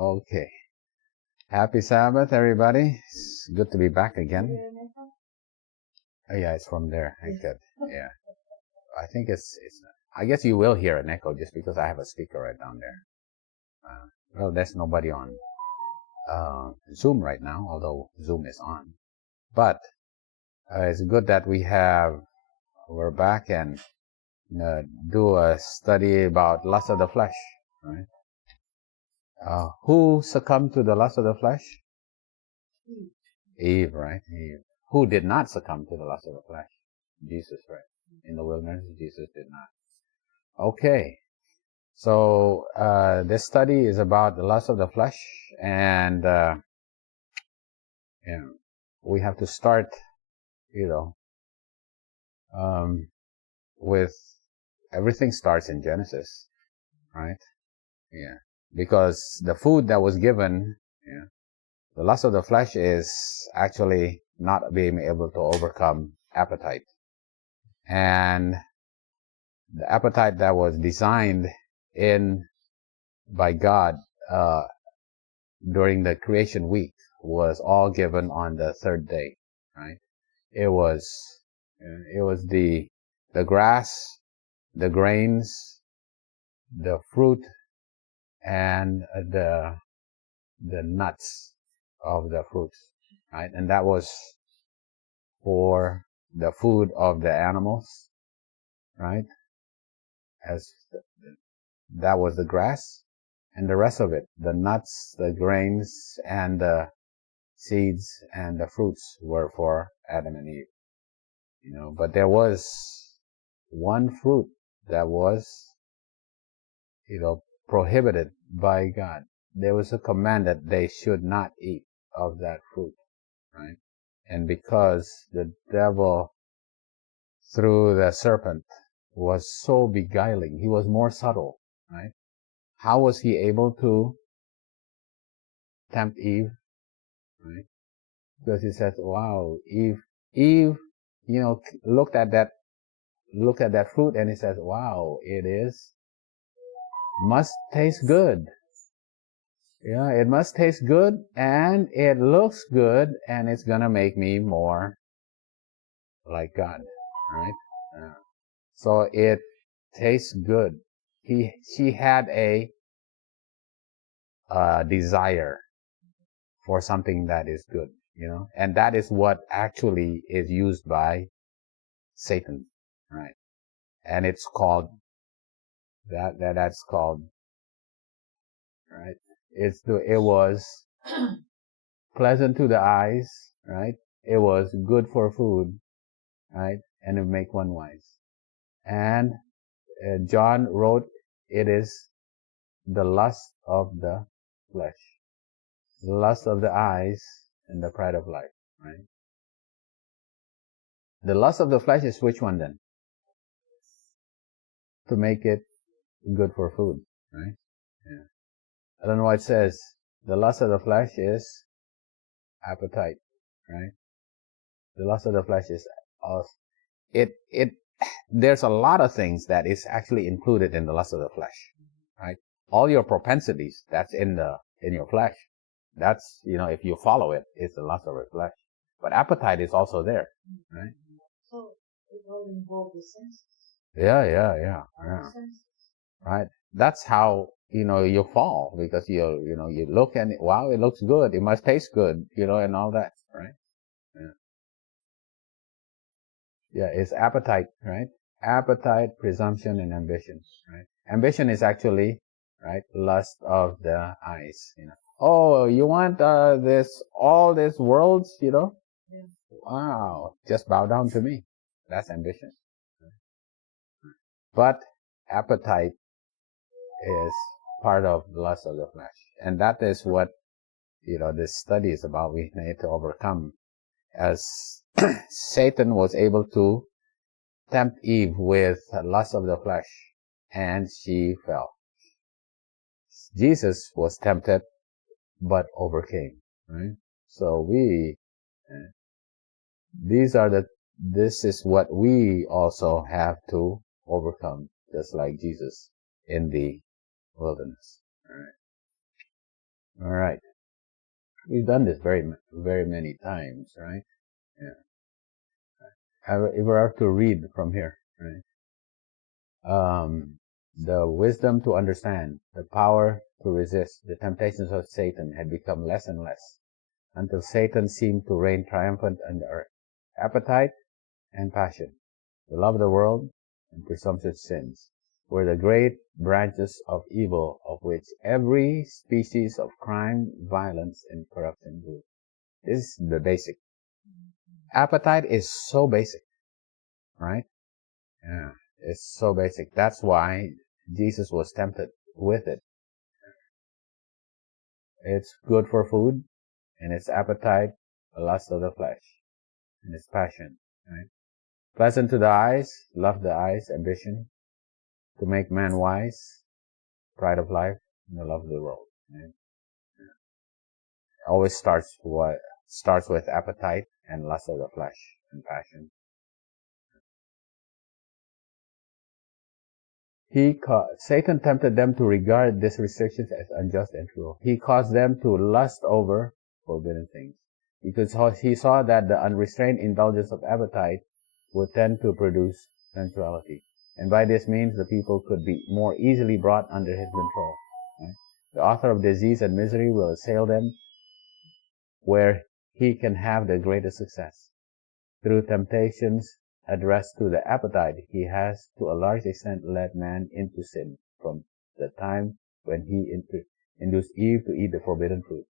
Okay. Happy Sabbath, everybody. It's good to be back again. Oh, yeah, it's from there. I could. Yeah. I think I guess you will hear an echo just because I have a speaker right down there. Well, there's nobody on Zoom right now, although Zoom is on. But it's good that we're back and do a study about lust of the flesh, right? Who succumbed to the lust of the flesh? Eve, right? Eve. Who did not succumb to the lust of the flesh? Jesus, right? In the wilderness, Jesus did not. Okay. So, this study is about the lust of the flesh, and, we have to start, with everything starts in Genesis, right? Yeah. Because the food that was given, the lust of the flesh is actually not being able to overcome appetite. And the appetite that was designed by God, during the creation week was all given on the third day, right? It was the grass, the grains, the fruit, and the nuts of the fruits, right? And that was for the food of the animals, right? That was the grass, and the rest of it, the nuts, the grains, and the seeds and the fruits were for Adam and Eve. But there was one fruit that was, prohibited by God. There was a command that they should not eat of that fruit, right? And because the devil, through the serpent, was so beguiling, he was more subtle, right? How was he able to tempt Eve, right? Because he says, wow, Eve, looked at that fruit, and he says, wow, must taste good. Yeah, it must taste good, and it looks good, and it's gonna make me more like God, right? So it tastes good. She had a desire for something that is good, and that is what actually is used by Satan, right? And it's called that's called, right? It was pleasant to the eyes, right? It was good for food, right? And it make one wise. And John wrote, it is the lust of the flesh, the lust of the eyes, and the pride of life, right? The lust of the flesh is which one then? To make it good for food, right? Yeah. I don't know what it says. The lust of the flesh is appetite, right? The lust of the flesh is there's a lot of things that is actually included in the lust of the flesh, right? All your propensities, that's in your flesh. That's, if you follow it, it's the lust of the flesh. But appetite is also there, right? So it will involve the senses. Yeah. Right. That's how, you fall, because you look and, wow, it looks good. It must taste good, and all that, right? Yeah, it's appetite, right? Appetite, presumption, and ambition, right? Ambition is actually, right, lust of the eyes, Oh, you want all these worlds, Yeah. Wow, just bow down to me. That's ambition. But appetite is part of the lust of the flesh. And that is what, this study is about. We need to overcome. As Satan was able to tempt Eve with the lust of the flesh, and she fell. Jesus was tempted, but overcame, right? So this is what we also have to overcome. just like Jesus in the wilderness. All right. We've done this very, very many times, right? Yeah. If we have to read from here, right? The wisdom to understand, the power to resist the temptations of Satan had become less and less, until Satan seemed to reign triumphant under appetite and passion. The love of the world and presumptuous sins were the great branches of evil, of which every species of crime, violence, and corruption grew. This is the basic. Appetite is so basic, right? Yeah, it's so basic. That's why Jesus was tempted with it. It's good for food, and its appetite, the lust of the flesh, and its passion, right? Pleasant to the eyes, love the eyes, ambition, to make man wise, pride of life, and the love of the world. Right? It always starts with appetite and lust of the flesh and passion. Satan tempted them to regard these restrictions as unjust and cruel. He caused them to lust over forbidden things, because he saw that the unrestrained indulgence of appetite would tend to produce sensuality. And by this means, the people could be more easily brought under his control. Right? The author of disease and misery will assail them where he can have the greatest success. Through temptations addressed to the appetite, he has to a large extent led man into sin from the time when he induced Eve to eat the forbidden fruit.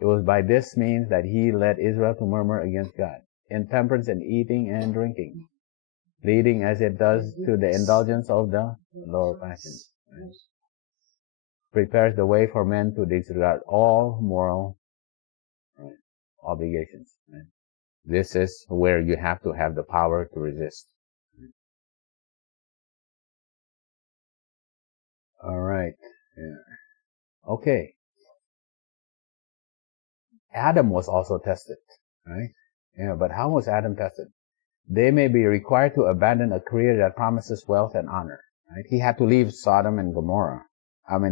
It was by this means that he led Israel to murmur against God, intemperance in eating and drinking, leading as it does to the indulgence of the lower passions. Right? Prepares the way for men to disregard all moral obligations. Right? This is where you have to have the power to resist. All right. Yeah. Okay. Adam was also tested, right? Yeah, but how was Adam tested? They may be required to abandon a career that promises wealth and honor. Right? He had to leave Sodom and Gomorrah.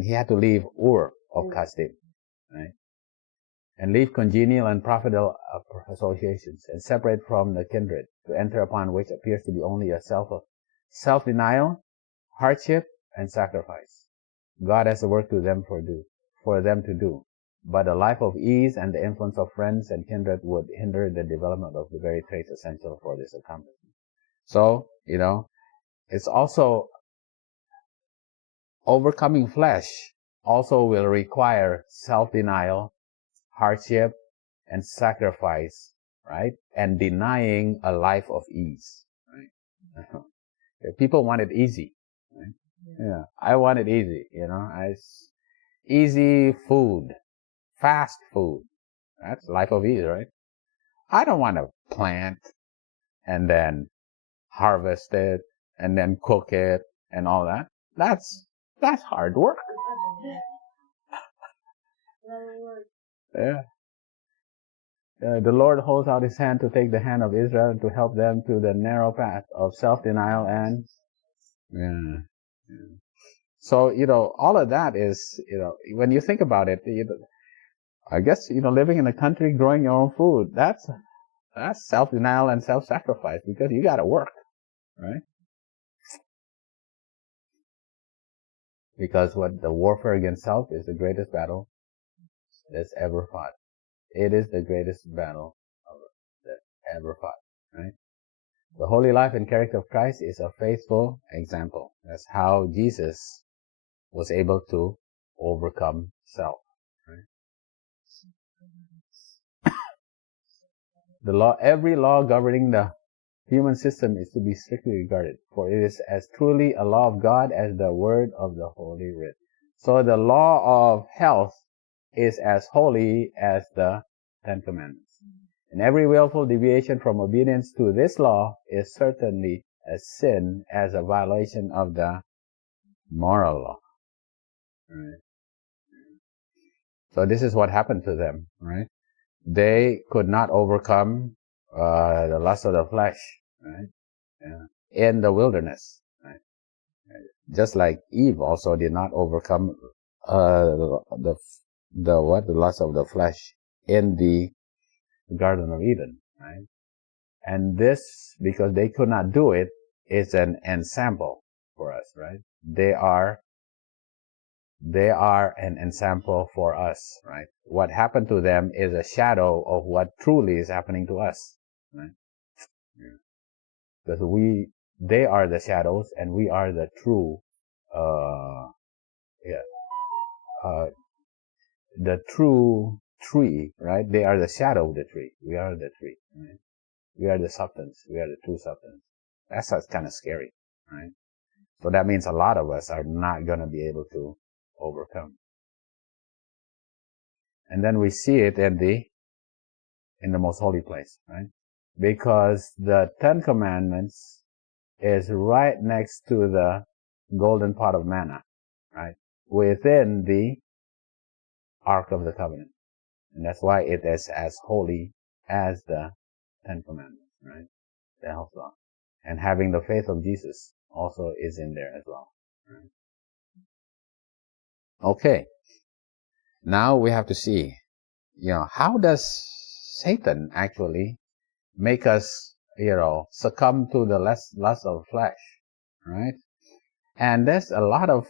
He had to leave Ur of Kasdim, right? And leave congenial and profitable associations, and separate from the kindred, to enter upon which appears to be only a self-denial, hardship, and sacrifice. God has a work for them to do. But a life of ease and the influence of friends and kindred would hinder the development of the very traits essential for this accomplishment. So, it's also overcoming flesh also will require self-denial, hardship, and sacrifice, right? And denying a life of ease, right? People want it easy, right? Yeah, I want it easy, easy food, fast food. That's life of ease, right? I don't want to plant and then harvest it and then cook it and all that. That's hard work. Yeah. The Lord holds out his hand to take the hand of Israel and to help them through the narrow path of self-denial and yeah. So, all of that is, when you think about it, I guess, living in a country, growing your own food, that's self-denial and self-sacrifice, because you got to work, right? Because the warfare against self is the greatest battle that's ever fought. It is the greatest battle that's ever fought, right? The holy life and character of Christ is a faithful example. That's how Jesus was able to overcome self, right? Every law governing the human system is to be strictly regarded, for it is as truly a law of God as the word of the Holy Writ. So the law of health is as holy as the Ten Commandments. And every willful deviation from obedience to this law is certainly a sin as a violation of the moral law. Right? So this is what happened to them, right? They could not overcome the lust of the flesh, right? Yeah. In the wilderness, right? Just like Eve also did not overcome the lust of the flesh in the Garden of Eden, right? And this, because they could not do it, is an ensample for us, right? They are an ensample for us, right? What happened to them is a shadow of what truly is happening to us, right? Yeah. Because they are the shadows and we are the true, uh, yeah, uh, the true tree, right? They are the shadow of the tree. We are the tree, right? We are the substance. We are the true substance. That's kind of scary, right? So that means a lot of us are not going to be able to overcome. And then we see it in the most holy place, right? Because the Ten Commandments is right next to the golden pot of manna, right? Within the Ark of the Covenant. And that's why it is as holy as the Ten Commandments, right? The health law. And having the faith of Jesus also is in there as well. Right? Okay. Now we have to see, how does Satan actually make us, succumb to the lust of flesh, right? And there's a lot of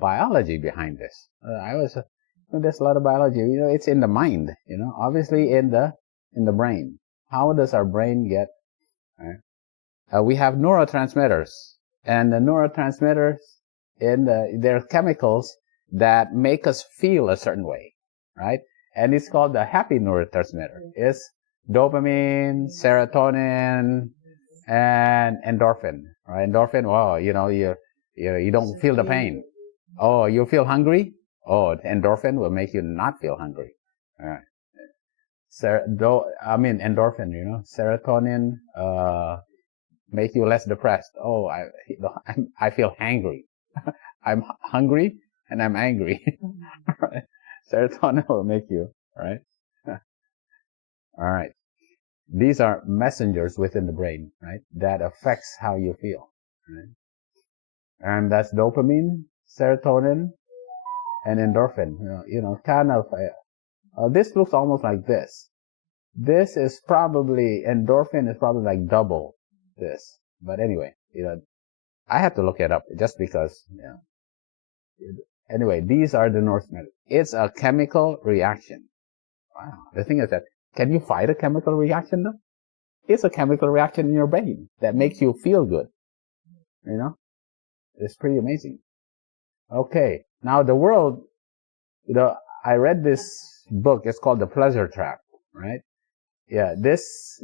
biology behind this. There's a lot of biology. It's in the mind. Obviously in the brain. How does our brain get? Right? We have neurotransmitters, and the neurotransmitters they're chemicals that make us feel a certain way, right? And it's called the happy neurotransmitter. It's dopamine, serotonin, and endorphin. Right? Endorphin, wow, you don't feel the pain. Oh, you feel hungry? Oh, endorphin will make you not feel hungry. All right. Endorphin, serotonin, make you less depressed. Oh, I feel hangry. I'm hungry and I'm angry. Right? Serotonin will make you, right? All right. These are messengers within the brain, right? That affects how you feel, right? And that's dopamine, serotonin, and endorphin. Kind of. This looks almost like this. This is probably endorphin is probably like double this. But anyway, I have to look it up just because. Anyway, these are the neurotransmitters. It's a chemical reaction. Wow. The thing is that, can you fight a chemical reaction though? It's a chemical reaction in your brain that makes you feel good. It's pretty amazing. Okay. Now the world, I read this book. It's called The Pleasure Trap, right? Yeah. This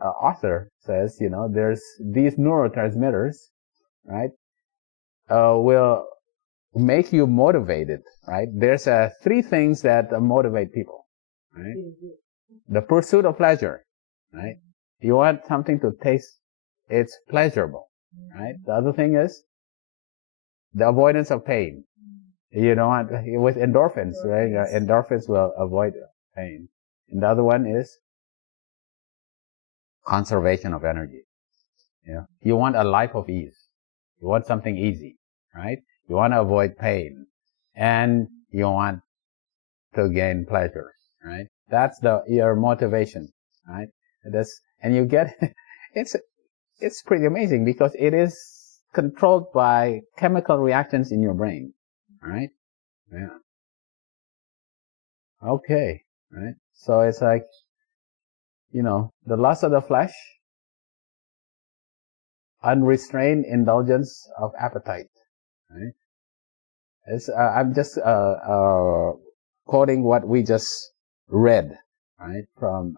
author says, there's these neurotransmitters, right? Will make you motivated, right? There's three things that motivate people, right? The pursuit of pleasure, right? You want something to taste, it's pleasurable, right? The other thing is the avoidance of pain. You don't want, with endorphins, right? Endorphins will avoid pain. And the other one is conservation of energy. You want a life of ease. You want something easy, right? You want to avoid pain, and you want to gain pleasure, right? That's your motivation, right? And you get it's pretty amazing because it is controlled by chemical reactions in your brain, right? Yeah. Okay, right? So it's like, the lust of the flesh, unrestrained indulgence of appetite, right? I'm just quoting what we just read, right, from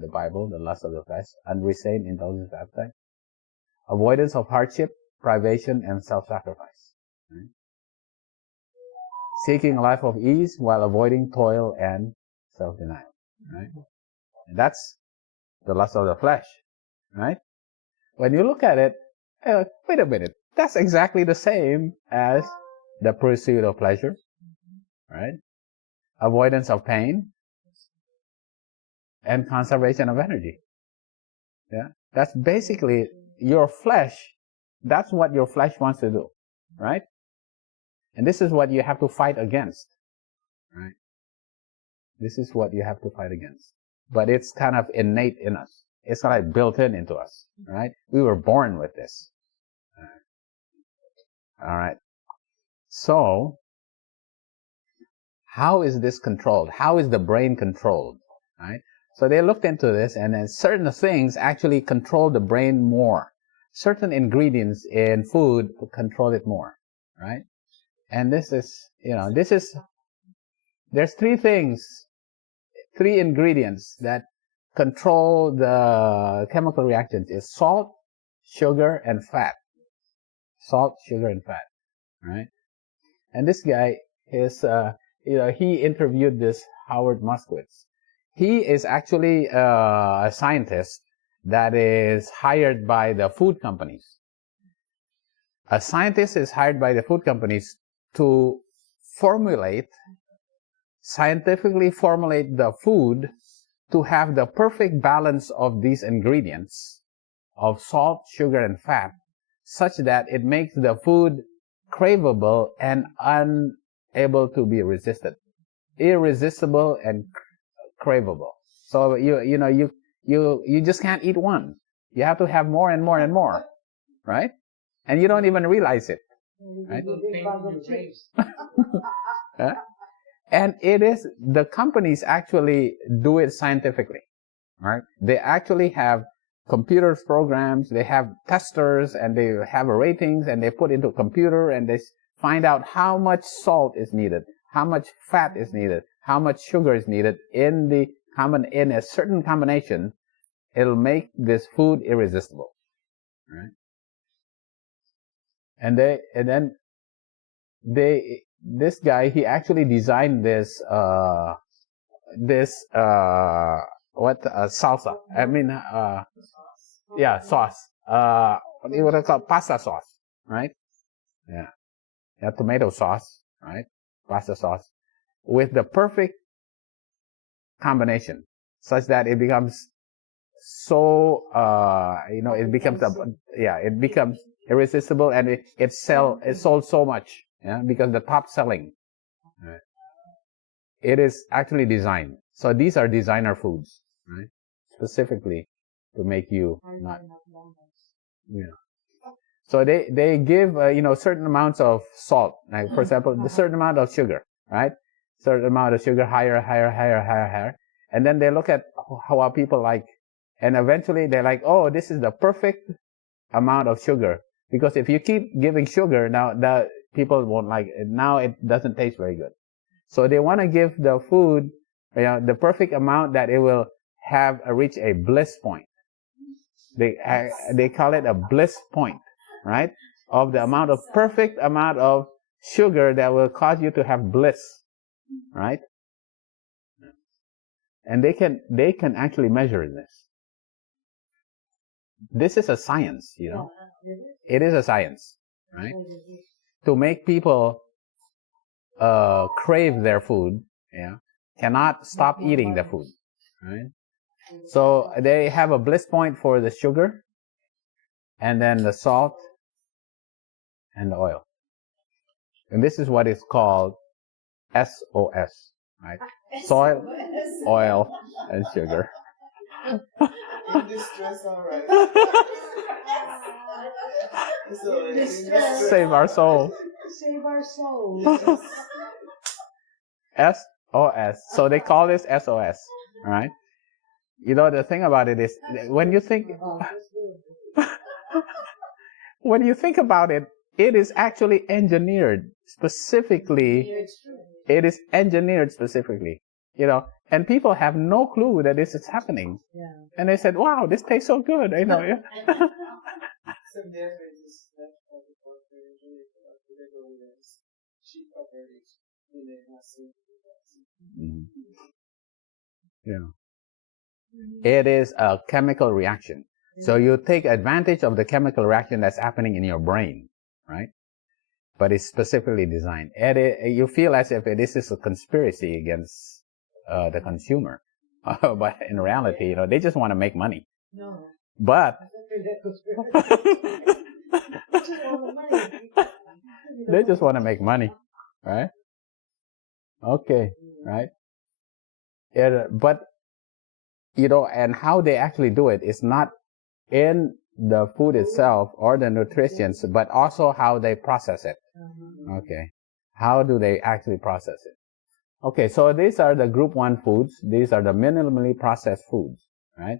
the Bible, the lust of the flesh, unrestrained indulgence of appetite, avoidance of hardship, privation, and self-sacrifice, right? Seeking a life of ease while avoiding toil and self-denial, right? And that's the lust of the flesh, right? When you look at it, wait a minute, that's exactly the same as the pursuit of pleasure, right? Avoidance of pain, and conservation of energy. Yeah, that's basically your flesh That's what your flesh wants to do, right? And this is what you have to fight against, right? This is what you have to fight against. But it's kind of innate in us. It's like built into us, right? We were born with this. All right. So, how is this controlled? How is the brain controlled, right? So they looked into this, and then certain things actually control the brain more. Certain ingredients in food control it more, right? And this is, there's three ingredients that control the chemical reactions is salt, sugar, and fat. Salt, sugar, and fat, right? And this guy is, he interviewed this Howard Moskowitz. He is actually a scientist that is hired by the food companies. A scientist is hired by the food companies to scientifically formulate the food to have the perfect balance of these ingredients of salt, sugar, and fat, such that it makes the food craveable and unable to be resisted. Irresistible and craveable. So you just can't eat one. You have to have more and more and more, right? And you don't even realize it, right? And the companies actually do it scientifically, right? They actually have computer programs, they have testers, and they have ratings, and they put into a computer, and they find out how much salt is needed, how much fat is needed, how much sugar is needed in a certain combination. It'll make this food irresistible, right? And this guy, he actually designed this salsa. I mean, sauce. What do you call pasta sauce, right? Yeah, tomato sauce, right? Pasta sauce with the perfect combination, such that it becomes so it becomes irresistible, and it's sold so much, because the top selling. Right? It is actually designed. So these are designer foods, right? Specifically to make you not. So they give certain amounts of salt, like for example, the certain amount of sugar, right? Certain amount of sugar, higher, and then they look at how people like, and eventually they're like, oh, this is the perfect amount of sugar, because if you keep giving sugar, now the people won't like it. Now it doesn't taste very good. So they want to give the food, the perfect amount that it will reach a bliss point. They call it a bliss point, right? Of the perfect amount of sugar that will cause you to have bliss, right? And they can actually measure this. This is a science, It is a science, right? To make people crave their food, cannot stop eating the food, right? So they have a bliss point for the sugar, and then the salt, and the oil. And this is what is called SOS, right? Soil, oil, and sugar. In distress, all right. Save our soul. Save our soul. SOS. So they call this SOS, right? The thing about it is, when you think about it, it is actually engineered specifically. It is engineered specifically, and people have no clue that this is happening. Yeah. And they said, wow, this tastes so good, Mm-hmm. Yeah. It is a chemical reaction. So you take advantage of the chemical reaction that's happening in your brain, right? But it's specifically designed. You feel as if this is a conspiracy against the consumer. But in reality, they just want to make money. No. But They just want to make money, right? Okay, right? But and how they actually do it is not in the food itself or the nutrients, but also how they process it. Okay, how do they actually process it? Okay, so these are the group 1 foods. These are the minimally processed foods, right?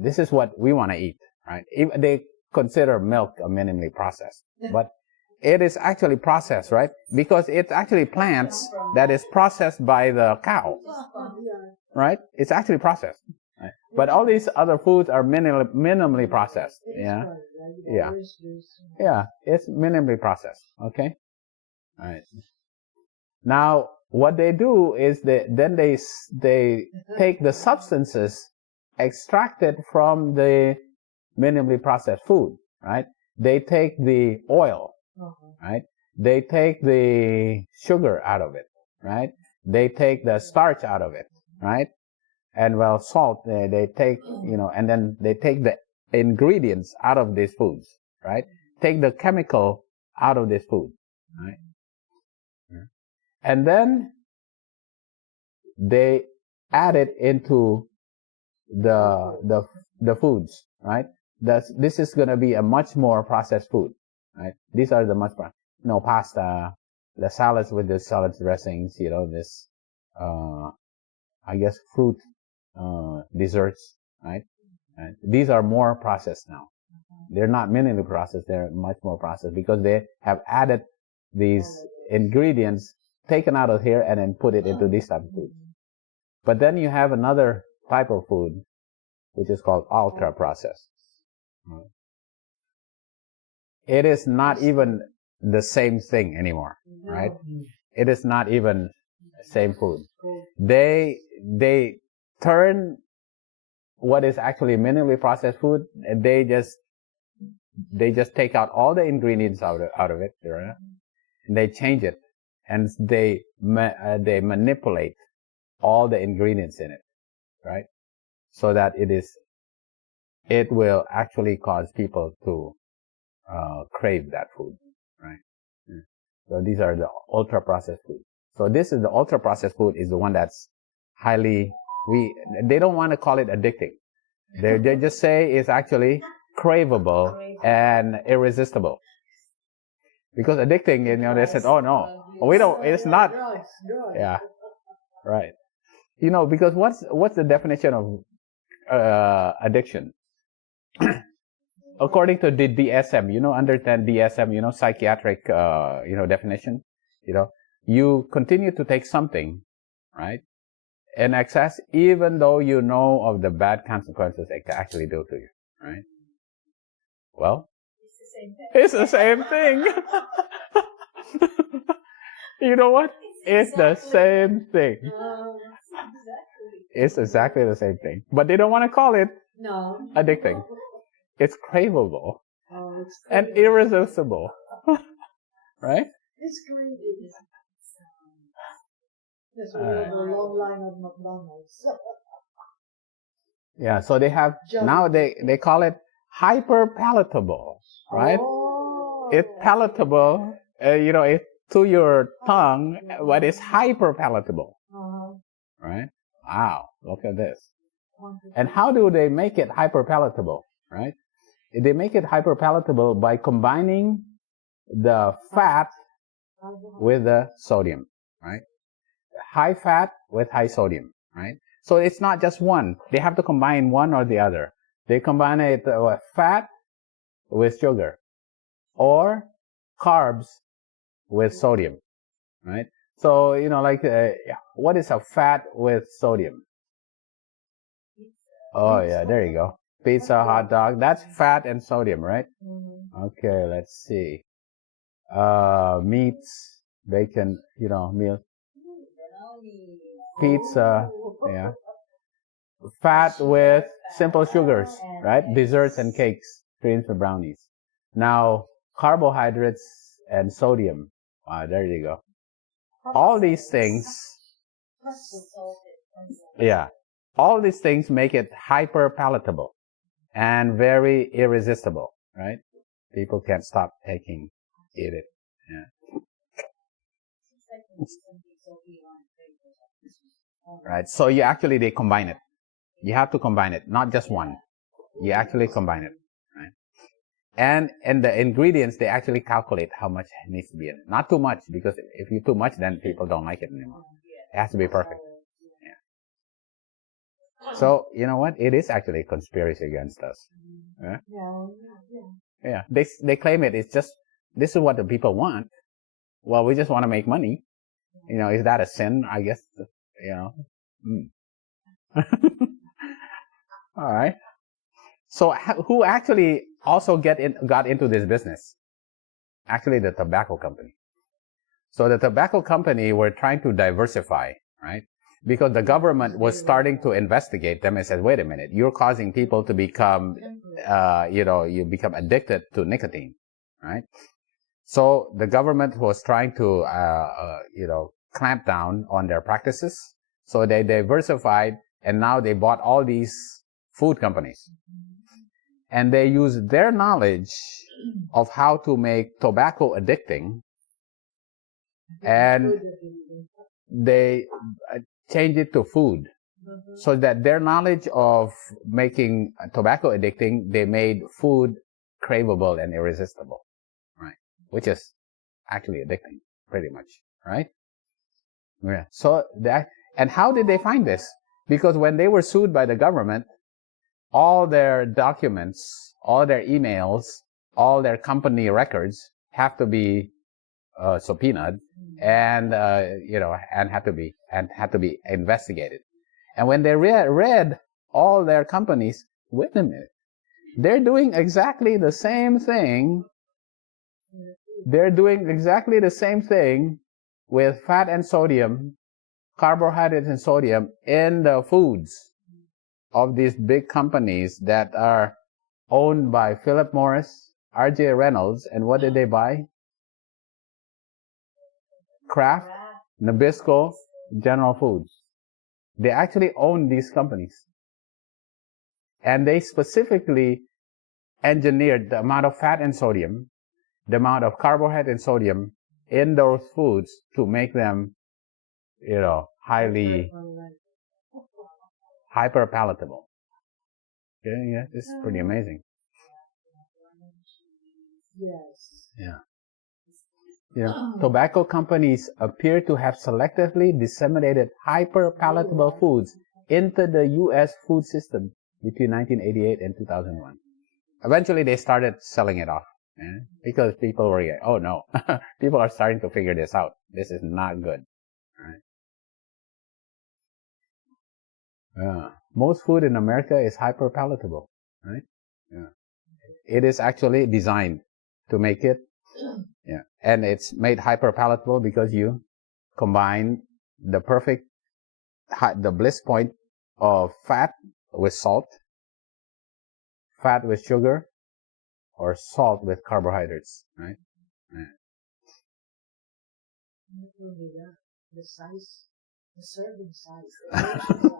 This is what we want to eat, right? They consider milk a minimally processed, but it is actually processed, right? Because it's actually plants that is processed by the cow, right? It's actually processed, right? But all these other foods are minimally processed. Yeah, it's minimally processed. Okay, all right. Now, what they do is they take the substances extracted from the minimally processed food, right? They take the oil, right? They take the sugar out of it, right? They take the starch out of it, right? And salt, they take, and then they take the ingredients out of these foods, right? Take the chemical out of this food, right? And then they add it into the foods, right? This is going to be a much more processed food, right? These are the pasta, the salads with the salad dressings, this, I guess fruit, desserts, right? These are more processed now. They're not minimally processed, they're much more processed because they have added these ingredients taken out of here and then put it into these type of foods. But then you have another type of food, which is called ultra processed. It is not even the same thing anymore, right? It is not even the same food. They turn what is actually minimally processed food, and they just take out all the ingredients out of it, right? And they change it, and they manipulate all the ingredients in it, right? So that it will actually cause people to crave that food, right? So these are the ultra processed food. So this is the ultra processed food is the one that's they don't want to call it addicting. They just say it's actually craveable and irresistible. Because addicting, they said, oh no, we don't, it's not. Yeah, right. Because what's the definition of addiction? According to the DSM, under DSM, psychiatric, definition, you continue to take something, right, in excess, even though you know of the bad consequences it can actually do to you, right? Well, it's the same thing. You know what? It's the same thing. It's exactly the same thing. But they don't want to call it addicting. It's craveable and irresistible. Right? It's crazy. Yes, we have a long line of McDonald's. Yeah, so they have, now they call it hyper palatable, right? Oh, it's palatable, it's to your tongue, but it's hyper palatable, right? Wow, look at this. And how do they make it hyper palatable, right? They make it hyper palatable by combining the fat with the sodium, right? High fat with high sodium, right? So it's not just one. They have to combine one or the other. They combine it with fat with sugar or carbs with sodium, right? So, what is a fat with sodium? Oh, yeah, there you go. Pizza, hot dog, that's fat and sodium, right? Okay, let's see. Meats, bacon, meal. Pizza, yeah. Fat with simple sugars, right? Desserts and cakes, creams and brownies. Now, carbohydrates and sodium. There you go. All these things, yeah, all these things make it hyper palatable and very irresistible, right? People can't stop taking it. Yeah. Right. So they combine it. You have to combine it, not just one. You actually combine it, right? And the ingredients, they actually calculate how much needs to be in it. Not too much, because if you too much, then people don't like it anymore. It has to be perfect. Yeah. So, you know what? It is actually a conspiracy against us. Yeah. Yeah. They claim it's just, this is what the people want. Well, we just want to make money. You know, is that a sin? I guess, you know. All right. So who actually also got into this business? Actually, the tobacco company. So the tobacco company were trying to diversify, right? Because the government was starting to investigate them and said, wait a minute, you're causing people to become, you become addicted to nicotine, right? So the government was trying to, clamp down on their practices. So they diversified, and now they bought all these food companies. And they use their knowledge of how to make tobacco addicting, and they change it to food. So that their knowledge of making tobacco addicting, they made food craveable and irresistible, right? Which is actually addicting, pretty much, right? Yeah. So and how did they find this? Because when they were sued by the government, all their documents, all their emails, all their company records have to be subpoenaed, and had to be investigated. And when they read all their companies, wait a minute, they're doing exactly the same thing. They're doing exactly the same thing with fat and sodium, carbohydrates and sodium in the foods of these big companies that are owned by Philip Morris, R.J. Reynolds, and what did they buy? Kraft, Nabisco, General Foods. They actually own these companies. And they specifically engineered the amount of fat and sodium, the amount of carbohydrate and sodium in those foods to make them, highly hyper palatable. Yeah, this is pretty amazing. Yes. Yeah. Tobacco companies appear to have selectively disseminated hyper-palatable foods into the U.S. food system between 1988 and 2001. Eventually, they started selling it off, because people were like, oh no, people are starting to figure this out. This is not good. Right? Most food in America is hyper-palatable, right? Yeah. It is actually designed to make it. Yeah, and it's made hyper palatable because you combine the bliss point of fat with salt, fat with sugar, or salt with carbohydrates, right? The size, the serving size,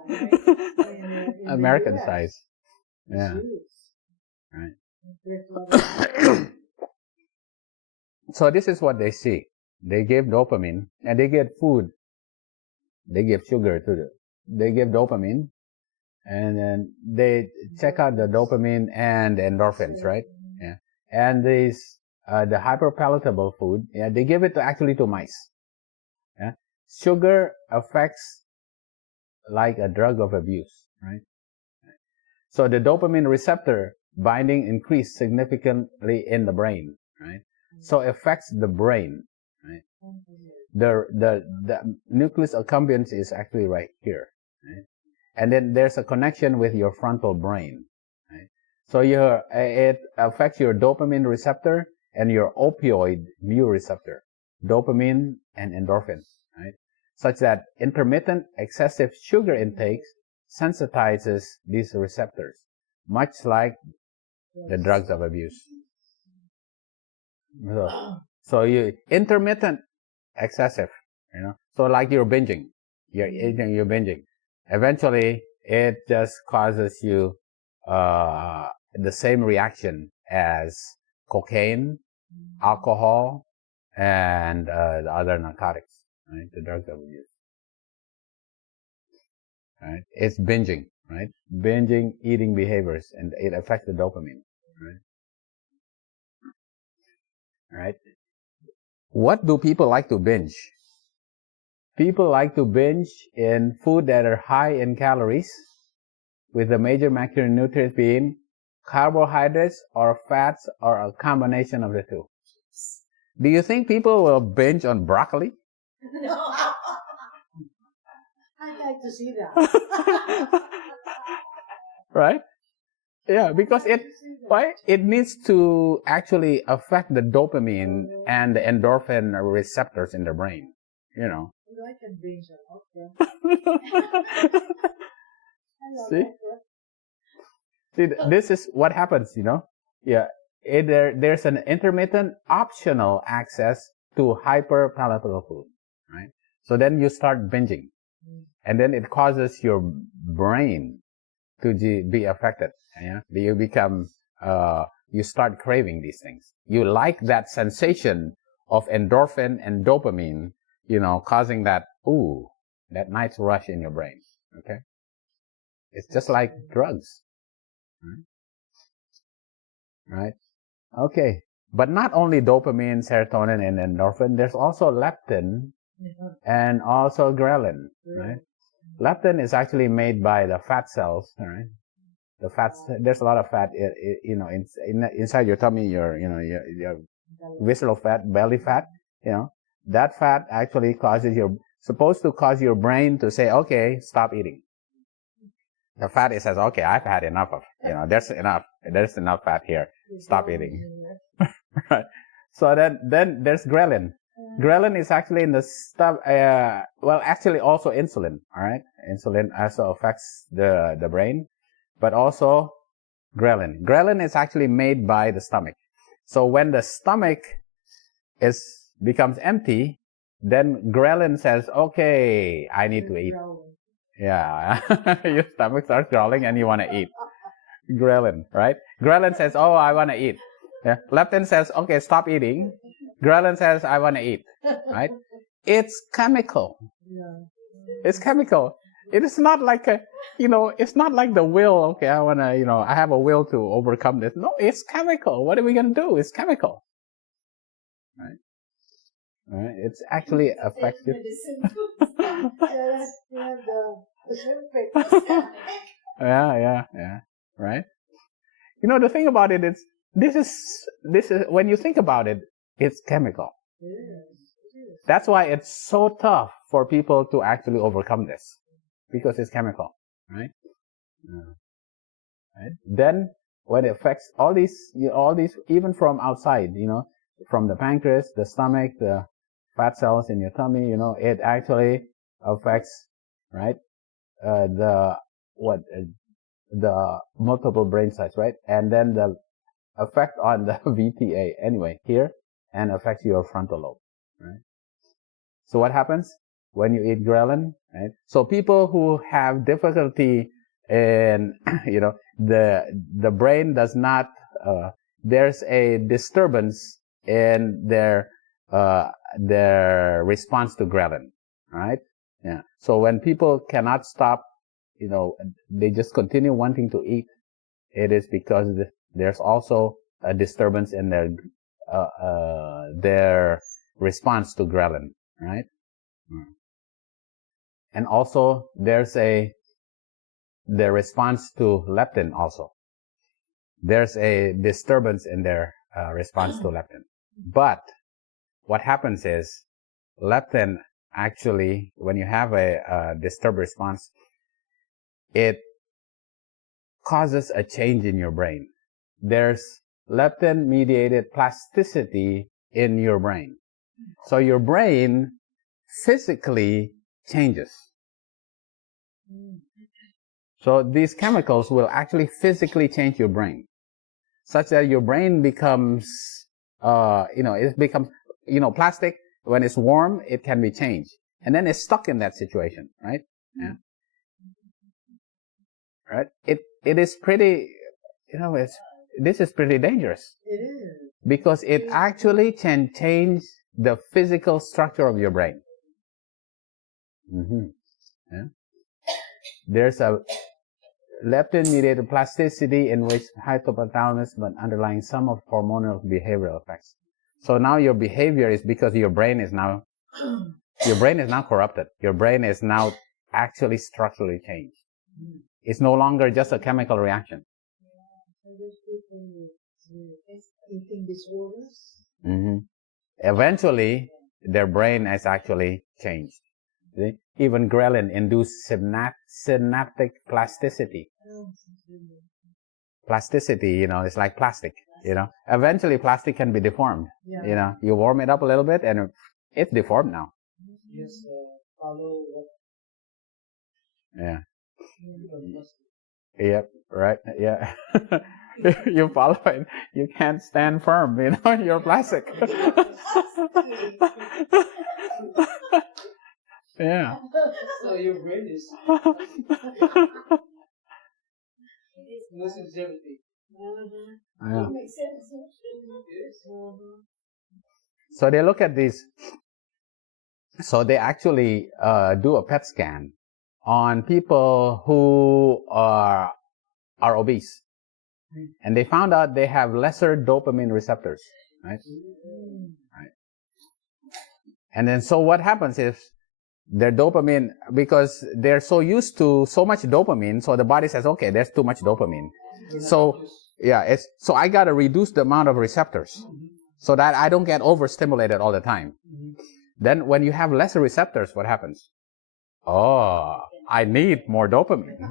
right? American size. Yeah. Right. So this is what they see. They give dopamine, and they give food. They give sugar to they give dopamine, and then they check out the dopamine and the endorphins, right? Yeah. And these, the hyperpalatable food, they give it to mice. Yeah. Sugar affects like a drug of abuse, right? So the dopamine receptor binding increased significantly in the brain, right? So it affects the brain, right? The nucleus accumbens is actually right here, right? And then there's a connection with your frontal brain, right? So it affects your dopamine receptor and your opioid mu receptor, dopamine and endorphins, right? Such that intermittent excessive sugar intake sensitizes these receptors, much like the drugs of abuse. So intermittent excessive, so like you're binging, you're eating, you're binging. Eventually, it just causes you the same reaction as cocaine, alcohol, and the other narcotics, right? The drugs that we use. Right? It's binging, right? Binging eating behaviors, and it affects the dopamine, right? Right? What do people like to binge? People like to binge in food that are high in calories, with the major macronutrients being carbohydrates or fats or a combination of the two. Do you think people will binge on broccoli? No. I'd like to see that. Right? Yeah, because it needs to actually affect the dopamine and the endorphin receptors in the brain. You know. I can binge on okra. See? See, this is what happens, you know. Yeah, there's an intermittent optional access to hyperpalatable food, right? So then you start binging, and then it causes your brain to be affected. Yeah, you become you start craving these things. You like that sensation of endorphin and dopamine, you know, causing that that nice rush in your brain. Okay, it's just like drugs, right? Okay, but not only dopamine, serotonin, and endorphin. There's also leptin and also ghrelin, right? Leptin is actually made by the fat cells, right? The fats, there's a lot of fat, you know, inside your tummy, your visceral fat, belly fat, you know, that fat actually supposed to cause your brain to say, okay, stop eating. The fat, it says, okay, I've had enough of, you know, there's enough fat here, stop eating. Right. So then there's ghrelin. Ghrelin is actually in the stuff, actually also insulin, all right? Insulin also affects the brain. But also ghrelin. Ghrelin is actually made by the stomach. So when the stomach becomes empty, then ghrelin says, okay, I need to eat. Yeah. Your stomach starts growling and you want to eat. Ghrelin, right? Ghrelin says, oh, I want to eat. Yeah. Leptin says, okay, stop eating. Ghrelin says, I want to eat. Right? It's chemical. It's chemical. It is not like it's not like the will, okay, I want to, I have a will to overcome this. No, it's chemical. What are we going to do? It's chemical. Right? All right? It's actually effective. Yeah. Right? You know, the thing about it is, this is, when you think about it, it's chemical. That's why it's so tough for people to actually overcome this. Because it's chemical, right? Right? Then when it affects all these, even from outside, from the pancreas, the stomach, the fat cells in your tummy, it actually affects, right? The multiple brain sites, right? And then the effect on the VTA anyway here, and affects your frontal lobe, right? So what happens when you eat ghrelin, right? So people who have difficulty in, the brain does not, there's a disturbance in their response to ghrelin, right? Yeah. So when people cannot stop, they just continue wanting to eat, it is because there's also a disturbance in their response to ghrelin, right? And also there's the response to leptin also. There's a disturbance in their response to leptin. But what happens is leptin actually, when you have a disturbed response, it causes a change in your brain. There's leptin-mediated plasticity in your brain. So your brain physically changes. So these chemicals will actually physically change your brain, such that your brain becomes, it becomes, plastic. When it's warm, it can be changed. And then it's stuck in that situation, right? Yeah. Right? It is pretty, this is pretty dangerous. It is. Because it actually can change the physical structure of your brain. Yeah. There's a leptin-mediated plasticity in which hypothalamus but underlying some of hormonal behavioral effects. So now your behavior is because your brain is now corrupted. Your brain is now actually structurally changed. It's no longer just a chemical reaction. So there's people with eating disorders. Eventually, their brain is actually changed. See? Even ghrelin induced synaptic plasticity. Plasticity, it's like plastic, Eventually, plastic can be deformed. Yeah. You warm it up a little bit and it's deformed now. Just follow what. Yeah. Yep, right, yeah. You follow it, you can't stand firm, you're plastic. Yeah. So your brain is loses everything. Yeah. That makes sense. So they look at these. So they actually do a PET scan on people who are obese, and they found out they have lesser dopamine receptors, right? Right. And then so what happens is their dopamine, because they're so used to so much dopamine, so the body says, okay, there's too much dopamine. So yeah, so I got to reduce the amount of receptors so that I don't get overstimulated all the time. Then when you have lesser receptors, what happens? Oh, I need more dopamine.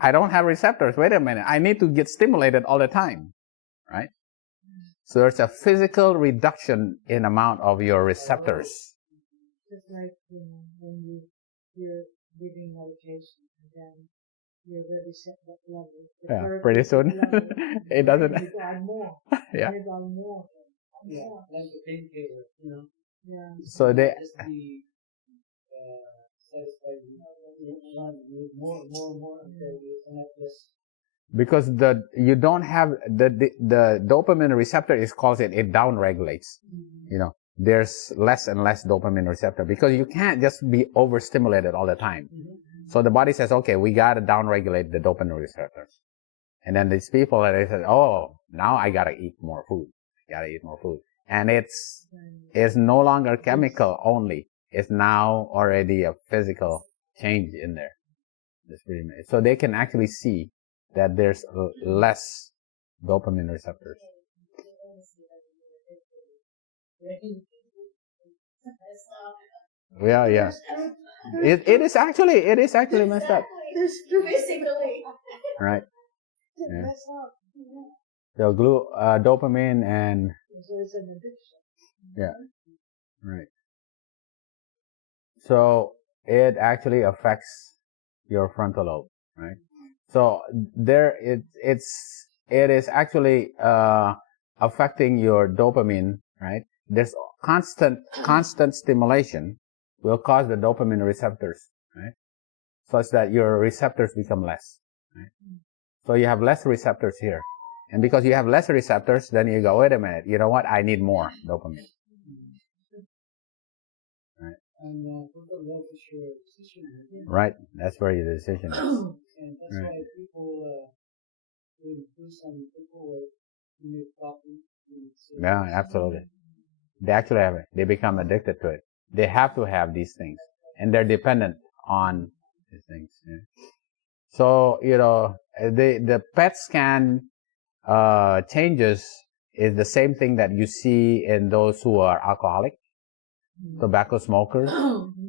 I don't have receptors. Wait a minute. I need to get stimulated all the time, right? So there's a physical reduction in amount of your receptors. Just like when you're giving medication and then you already set that level. Yeah, pretty soon it doesn't. You got more. Yeah. You got more. Yeah, like the painkiller, Yeah. So they. Just be satisfied with more until you cannot just. Because you don't have the dopamine receptor is caused it down regulates. There's less and less dopamine receptor because you can't just be overstimulated all the time. So the body says, okay, we gotta down regulate the dopamine receptors. And then these people, they say, oh, now I gotta eat more food. And it's no longer chemical only. It's now already a physical change in there. So they can actually see that there's less dopamine receptors. Yeah. It is actually messed up. Physically. Right. Yeah. So dopamine and. So it's an addiction. Yeah. Right. So it actually affects your frontal lobe, right? So it is actually affecting your dopamine, right? There's constant stimulation will cause the dopamine receptors, right? Such that your receptors become less, right? So you have less receptors here. And because you have less receptors, then you go, wait a minute, you know what? I need more dopamine. Right. And frontal lobe is your decision. Right. That's where your decision is. And that's Right. why people will do some people will make coffee. Yeah, absolutely. They actually have it. They become addicted to it. They have to have these things. And they're dependent on these things. Yeah. So, the PET scan changes is the same thing that you see in those who are alcoholic, tobacco smokers,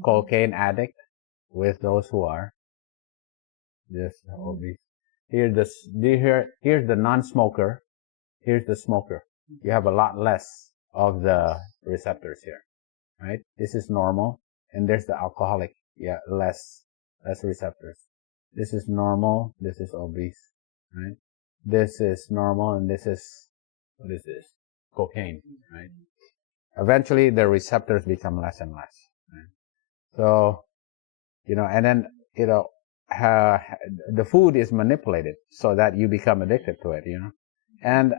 cocaine addict, with those who are just obese. Here's the non-smoker. Here's the smoker. You have a lot less of the receptors here, right? This is normal, and there's the alcoholic. Yeah, less receptors. This is normal. This is obese, right? This is normal, and this is, what is this? Cocaine, right? Eventually, the receptors become less and less. Right? So, and then, the food is manipulated so that you become addicted to it, And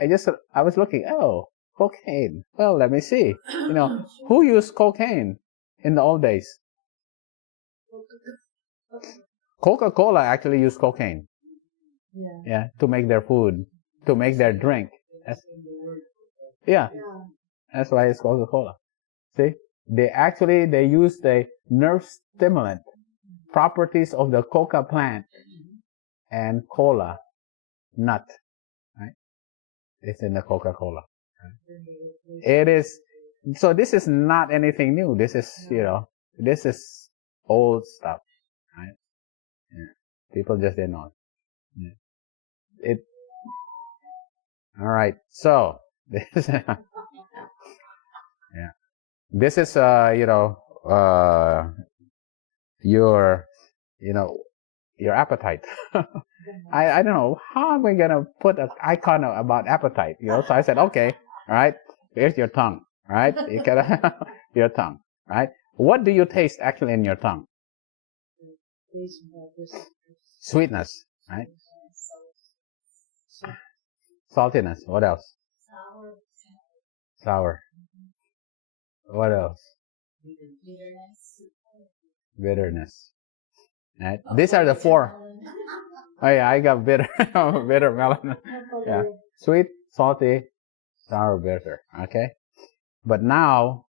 I was looking, oh, cocaine. Well, let me see. Who used cocaine in the old days? Coca-Cola actually used cocaine. Yeah, to make their food, to make their drink. Yeah, that's why it's Coca-Cola. See, they use the nerve stimulant properties of the coca plant and cola nut. Right? It's in the Coca-Cola. Right? It is. So this is not anything new. This is this is old stuff. Right? Yeah. People just didn't know. Yeah. It. All right. So this. Yeah. This is your your appetite. I don't know how am I gonna put an icon about appetite. So I said, okay, all right, here's your tongue, right? You gotta your tongue, right? What do you taste actually in your tongue? Sweetness, right? Saltiness. What else? Sour. What else? Bitterness. Right? These are the four. Oh yeah, I got bitter, bitter melon. Yeah, sweet, salty, sour, bitter. Okay, but now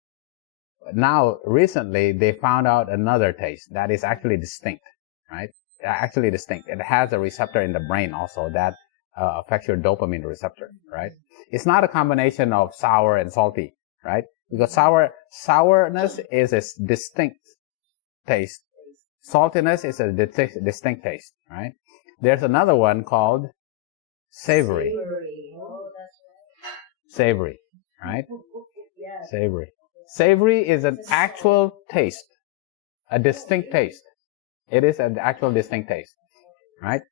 recently they found out another taste that is actually distinct, right? Actually distinct. It has a receptor in the brain also that affects your dopamine receptor, right? It's not a combination of sour and salty, right? Because sourness is a distinct taste. Saltiness is a distinct taste, right? There's another one called savory. Savory, right? Savory. Savory is an actual taste, a distinct taste. It is an actual distinct taste, right?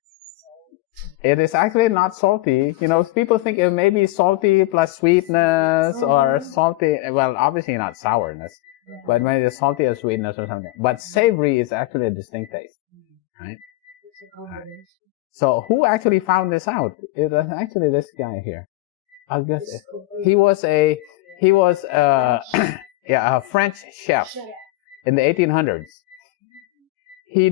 It is actually not salty. People think it may be salty plus sweetness or salty. Well, obviously not sourness, but maybe it's salty or sweetness or something. But savory is actually a distinct taste, right? Right. So who actually found this out? It was actually this guy here. I guess he was a yeah, a French chef in the 1800s. He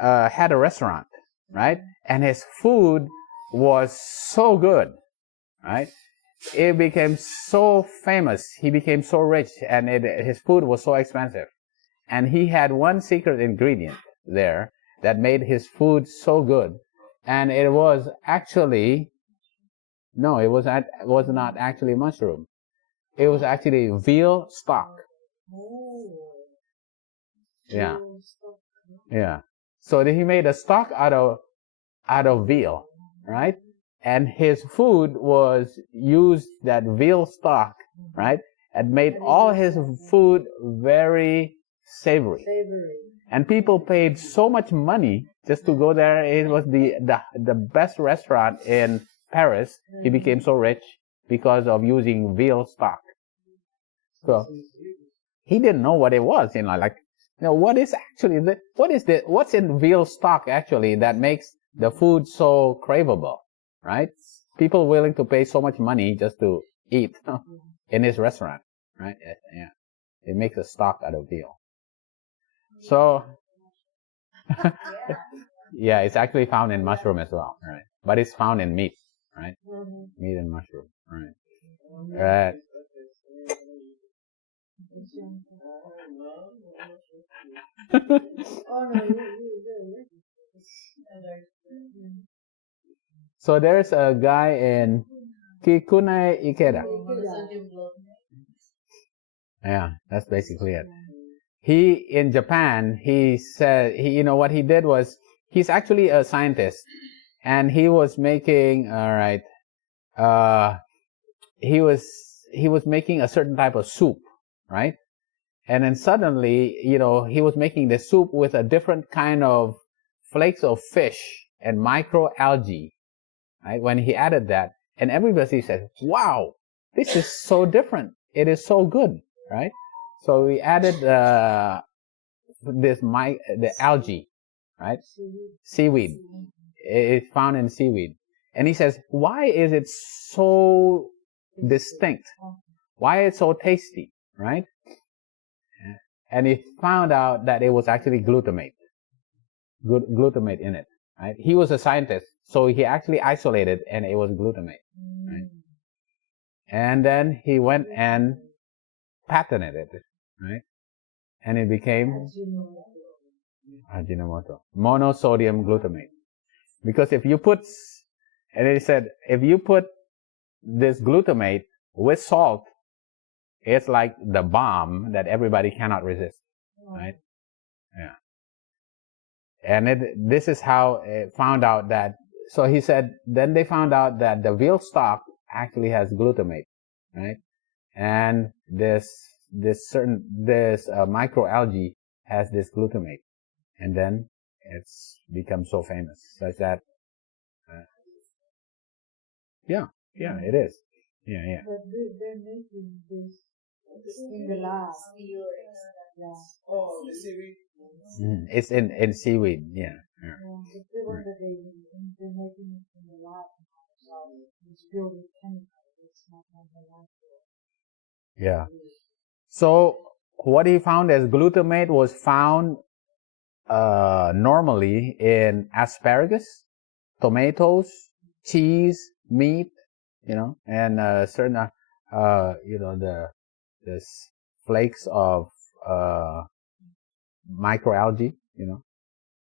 had a restaurant, right? And his food was so good, right? It became so famous. He became so rich, and his food was so expensive. And he had one secret ingredient there that made his food so good, and it was actually it was not actually mushroom. It was actually veal stock. Yeah, yeah. So he made a stock out of veal, right? And his food was used that veal stock, right? And made all his food very savory. And people paid so much money just to go there. It was the best restaurant in Paris. He became so rich because of using veal stock. So he didn't know what it was, what is actually what's in veal stock actually that makes the food so craveable, right? People willing to pay so much money just to eat in his restaurant, right? Yeah, it makes a stock out of veal. So, yeah, it's actually found in mushroom as well, right? But it's found in meat, right? Meat and mushroom, right? So there's a guy in Kikune Ikeda. Yeah, that's basically it. In Japan, he said, what he did was, he's actually a scientist, and he was making, he was making a certain type of soup, right? And then suddenly, he was making the soup with a different kind of flakes of fish and microalgae, right? When he added that, and everybody said, wow, this is so different. It is so good, right? So we added the algae, right? Seaweed. It's found in seaweed. And he says, why is it so distinct? Why is it so tasty, right? And he found out that it was actually glutamate in it, right? He was a scientist, so he actually isolated, and it was glutamate, right? And then he went and patented it, right? And it became Ajinomoto, monosodium glutamate. Because if you put, and he said, if you put this glutamate with salt, it's like the bomb that everybody cannot resist, right? Yeah. And this is how it found out that, so he said, then they found out that the veal stock actually has glutamate, right? And this microalgae has this glutamate. And then it's become so famous, such that, yeah, it is. Yeah. But they're making this in the lab. Yeah. Oh, the seaweed. It's in seaweed, yeah. Yeah, but the one that they're making it in the lab, so it's filled with chemicals. It's not natural. Yeah. So what he found as glutamate was found normally in asparagus, tomatoes, cheese, meat, and certain the flakes of microalgae, all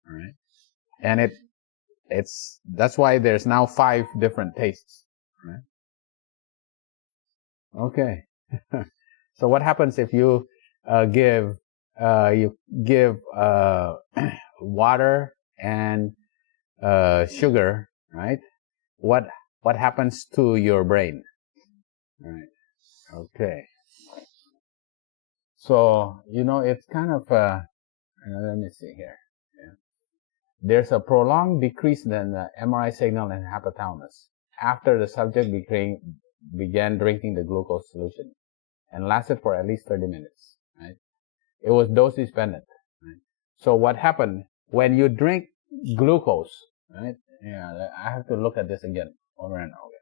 right, and that's why there's now 5 different tastes, right? Okay. So what happens if you give water and sugar, right? What happens to your brain? Right. Okay. So it's kind of let me see here. Yeah. There's a prolonged decrease in the MRI signal in hypothalamus after the subject began drinking the glucose solution, and lasted for at least 30 minutes, right? It was dose dependent, right? So what happened when you drink glucose, right? Yeah, I have to look at this again over and over.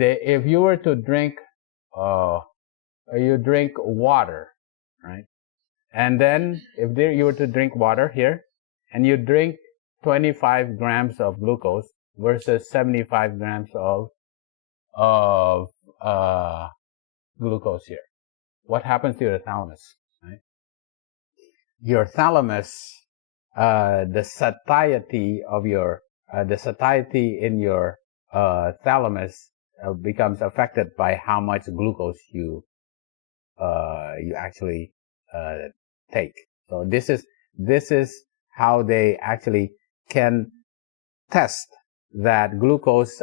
If you were to drink, you drink water, right? And then if you were to drink water here, and you drink 25 grams of glucose versus 75 grams of glucose here, what happens to your thalamus, right? Your thalamus, the satiety in your thalamus becomes affected by how much glucose you actually take. So this is how they actually can test that glucose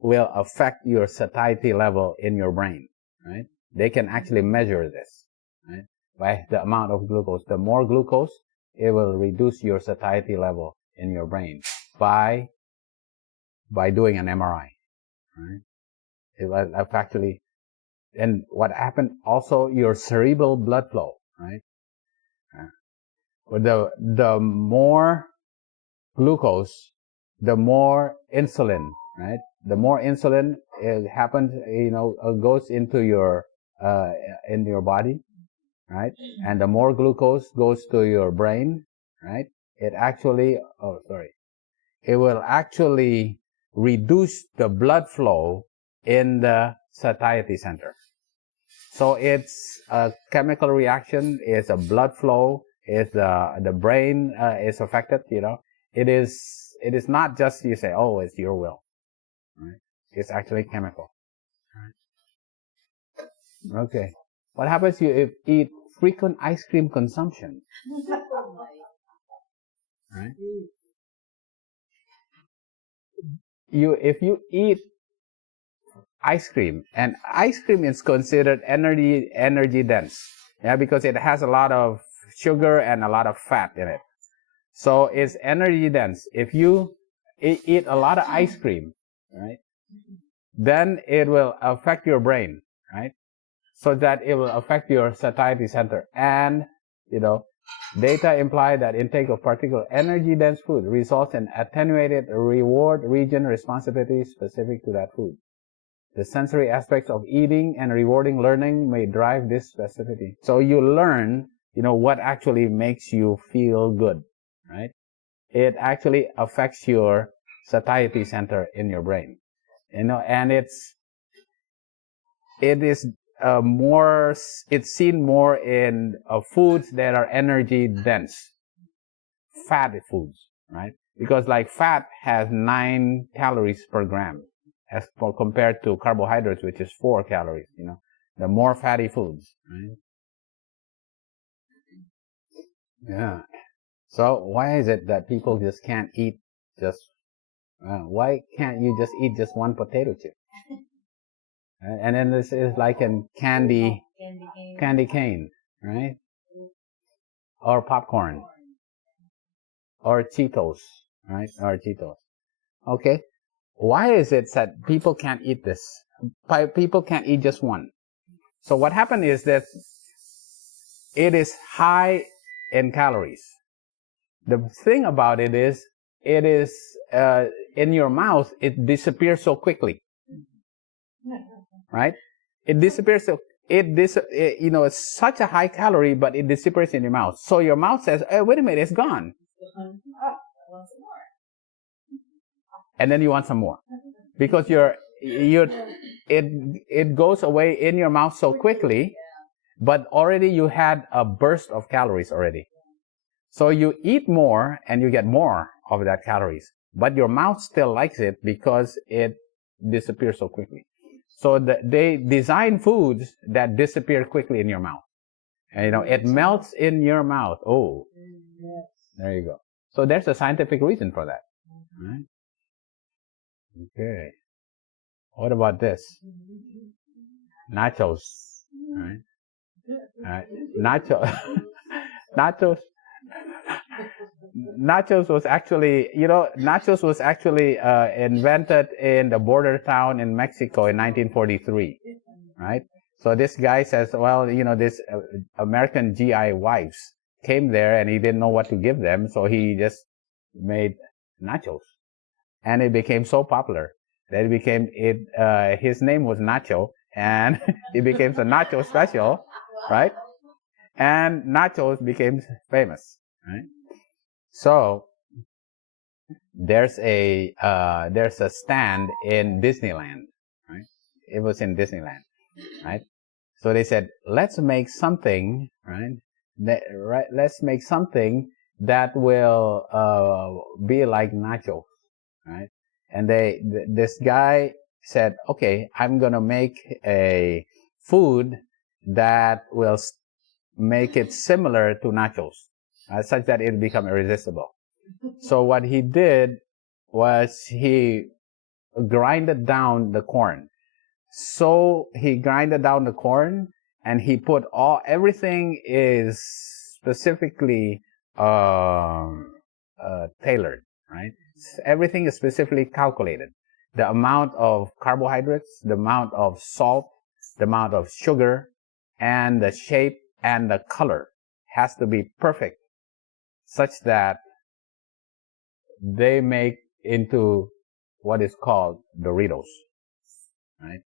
will affect your satiety level in your brain, right? They can actually measure this, right? By the amount of glucose. The more glucose, it will reduce your satiety level in your brain by doing an MRI, right? It will actually, and what happened also, your cerebral blood flow, right? The more glucose, the more insulin, right? The more insulin it happens, goes into your body, right? And the more glucose goes to your brain, right? It will actually reduce the blood flow in the satiety center. So it's a chemical reaction, it's a blood flow, it's the brain is affected, It is not just you say, oh, it's your will, right? It's actually chemical. Right? Okay. What happens if you eat frequent ice cream consumption? Right? If you eat ice cream, and ice cream is considered energy dense, because it has a lot of sugar and a lot of fat in it. So it's energy dense. If you eat a lot of ice cream, right, then it will affect your brain, right? So that it will affect your satiety center. And, Data imply that intake of particular energy-dense food results in attenuated reward region responsibility specific to that food. The sensory aspects of eating and rewarding learning may drive this specificity. So you learn, what actually makes you feel good, right? It actually affects your satiety center in your brain, and it is it's seen more in foods that are energy dense, fatty foods, right? Because like fat has 9 calories per gram as compared to carbohydrates, which is 4 calories, the more fatty foods, right? Yeah. So why is it that people just can't eat why can't you just eat just one potato chip? And then this is like a candy cane, right? Or popcorn. Or Cheetos, right? Or Cheetos. Okay. Why is it that people can't eat this? People can't eat just one. So what happened is that it is high in calories. The thing about it is in your mouth, it disappears so quickly. Right? It disappears so it's such a high calorie, but it disappears in your mouth. So your mouth says, "Hey, wait a minute, it's gone." And then you want some more. Because it goes away in your mouth so quickly, but already you had a burst of calories already. So you eat more and you get more of that calories, but your mouth still likes it because it disappears so quickly. So they design foods that disappear quickly in your mouth. And, it melts in your mouth. Oh, there you go. So there's a scientific reason for that. Right? Okay. What about this? Nachos. Right? Right. Nachos. Nachos was actually, invented in the border town in Mexico in 1943, right? So this guy says, well, this American GI wives came there and he didn't know what to give them, so he just made nachos, and it became so popular that his name was Nacho, and it became the Nacho special, right? And nachos became famous, right? So there's a stand in Disneyland, right? It was in Disneyland, right? So they said, let's make something, right? Let's make something that will be like nachos, right? And this guy said, okay, I'm gonna make a food that will make it similar to nachos, such that it become irresistible. So what he did was he grinded down the corn. So he grinded down the corn and he put everything is specifically tailored, right? Everything is specifically calculated. The amount of carbohydrates, the amount of salt, the amount of sugar, and the shape and the color has to be perfect, such that they make into what is called Doritos, right?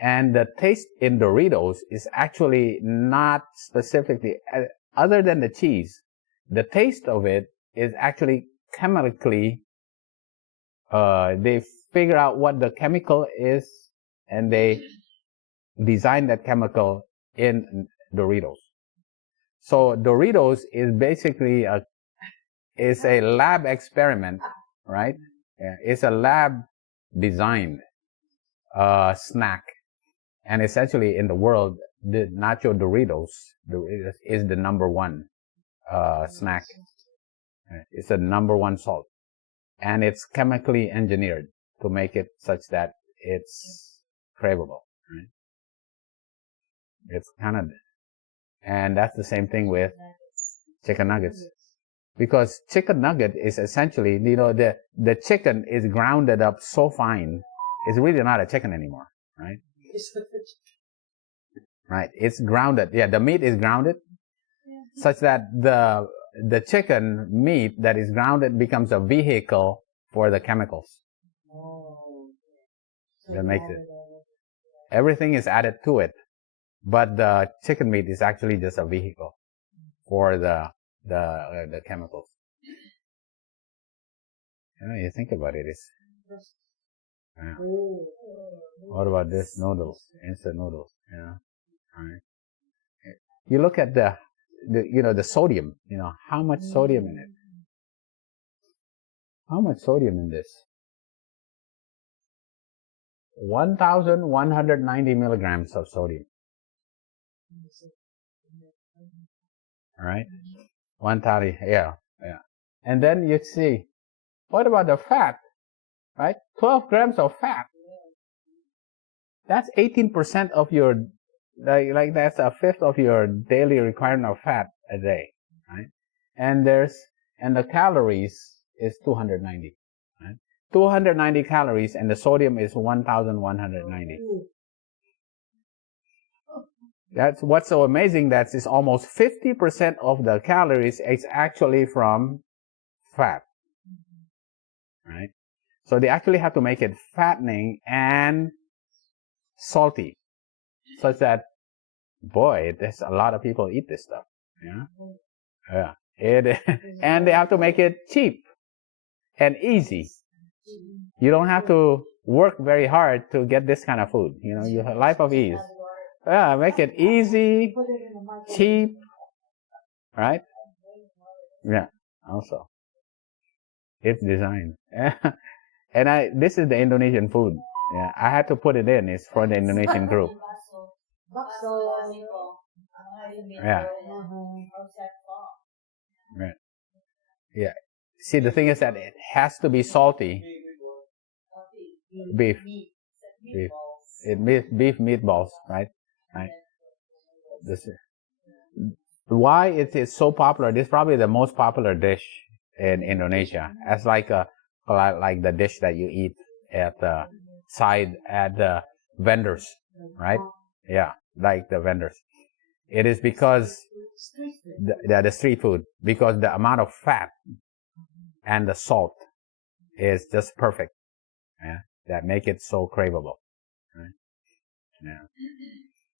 And the taste in Doritos is actually not specifically, other than the cheese, the taste of it is actually chemically, they figure out what the chemical is and they design that chemical in Doritos. So Doritos is basically a lab experiment, right? It's a lab designed snack, and essentially in the world, the Nacho Doritos is the number one snack. It's the number one salt, and it's chemically engineered to make it such that it's craveable. Right? It's kind of, and that's the same thing with chicken nuggets. Because chicken nugget is essentially, the chicken is grounded up so fine, it's really not a chicken anymore, right? Right, it's grounded. Yeah, the meat is grounded, such that the chicken meat that is grounded becomes a vehicle for the chemicals. Oh. That makes it. Everything is added to it, but the chicken meat is actually just a vehicle for the chemicals. You think about it. It's, yeah. What about this noodles, instant noodles? Right? You look at the sodium. How much sodium in it? How much sodium in this? 1,190 milligrams of sodium. All right, 130. Yeah. And then you see, what about the fat? Right, 12 grams of fat. That's 18% of your, like that's a fifth of your daily requirement of fat a day, right? And the calories is 290, right? 290 calories, and the sodium is 1,190. That's what's so amazing. That is almost 50% of the calories is actually from fat, right? So they actually have to make it fattening and salty, such that, boy, there's a lot of people eat this stuff. Yeah. And they have to make it cheap and easy. You don't have to work very hard to get this kind of food. You have a life of ease. Yeah, make it easy, cheap, right? Yeah, also. It's designed. And this is the Indonesian food. Yeah, I had to put it in. It's for the Indonesian group. Yeah. Right. Yeah. See, the thing is that it has to be salty. Beef. Beef meatballs, right? Right. Why it is so popular? This is probably the most popular dish in Indonesia. As like the dish that you eat at the vendors, right? Yeah, like the vendors. It is because the street food, because the amount of fat and the salt is just perfect. Yeah, that make it so craveable. Right? Yeah.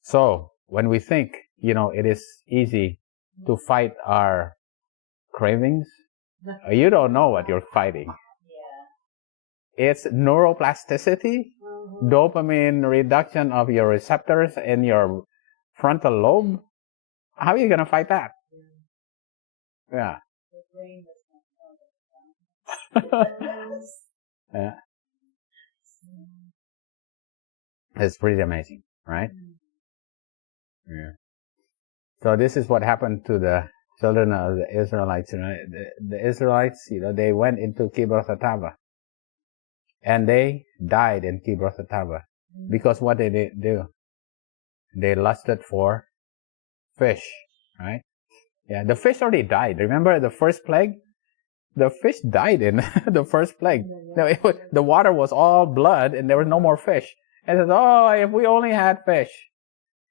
So when we think, it is easy to fight our cravings, you don't know what you're fighting. It's neuroplasticity, dopamine reduction of your receptors in your frontal lobe. How are you going to fight that? Yeah. Yeah. It's pretty amazing, right? Yeah. So this is what happened to the children of the Israelites. The Israelites, they went into Kibroth Hattaavah, and they died in Kibroth Hattaavah because what did they do? They lusted for fish, right? Yeah, the fish already died. Remember the first plague? The fish died in the first plague. The water was all blood, and there was no more fish. And it says, "Oh, if we only had fish."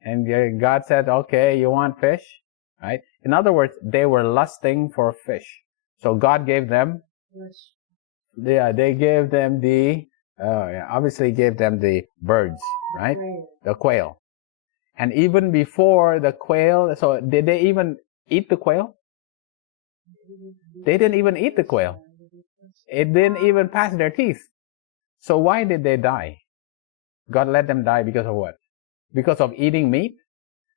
And God said, "Okay, you want fish?" Right? In other words, they were lusting for fish. So God gave them, they gave them obviously gave them the birds, right? The quail. And even before the quail, so did they even eat the quail? They didn't even eat the quail. It didn't even pass their teeth. So why did they die? God let them die because of what? Because of eating meat?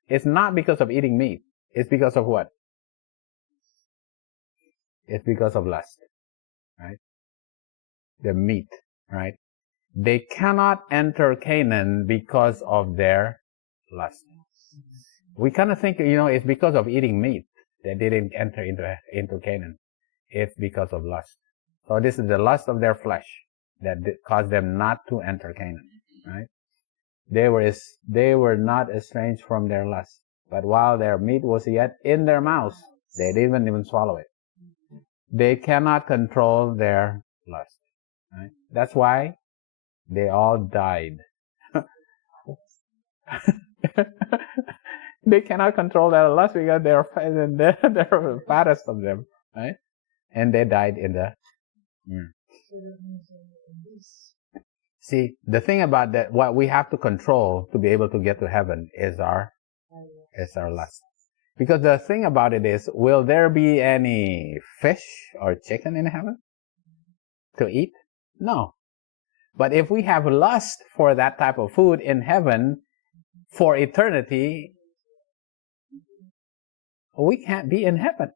It's not because of eating meat. It's because of what? It's because of lust, right? The meat, right? They cannot enter Canaan because of their lust. We kind of think, it's because of eating meat they didn't enter into Canaan. It's because of lust. So this is the lust of their flesh that caused them not to enter Canaan, right? They were not estranged from their lust, but while their meat was yet in their mouths, they didn't even swallow it. They cannot control their lust, right? That's why they all died. they cannot control that lust because they're the fattest of them, right? And they died in the. See, the thing about that, what we have to control to be able to get to heaven is our lust. Because the thing about it is, will there be any fish or chicken in heaven to eat? No. But if we have lust for that type of food in heaven for eternity, we can't be in heaven.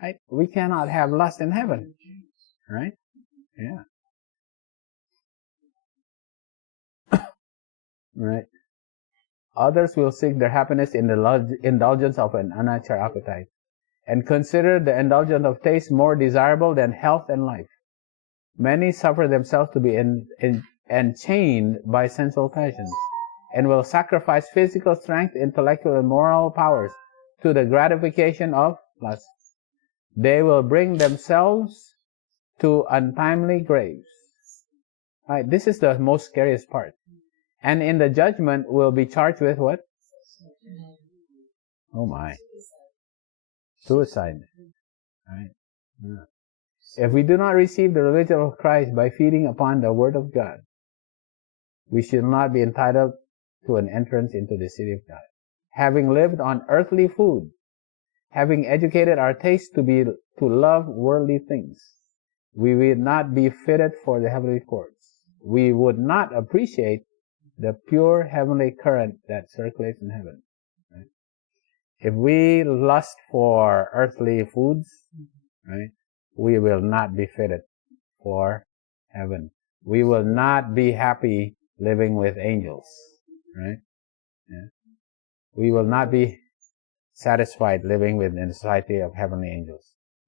Right? We cannot have lust in heaven. Right? Yeah. Right. Others will seek their happiness in the indulgence of an unnatural appetite and consider the indulgence of taste more desirable than health and life. Many suffer themselves to be enchained by sensual passions and will sacrifice physical strength, intellectual and moral powers to the gratification of lust. They will bring themselves to untimely graves. Right, this is the most scariest part. And in the judgment will be charged with what? Oh my. Suicide. Right? Yeah. If we do not receive the religion of Christ by feeding upon the Word of God, we should not be entitled to an entrance into the city of God. Having lived on earthly food, having educated our taste to love worldly things, we would not be fitted for the heavenly courts. We would not appreciate the pure heavenly current that circulates in heaven. Right? If we lust for earthly foods, right, we will not be fitted for heaven. We will not be happy living with angels, right? Yeah. We will not be satisfied living within the society of heavenly angels.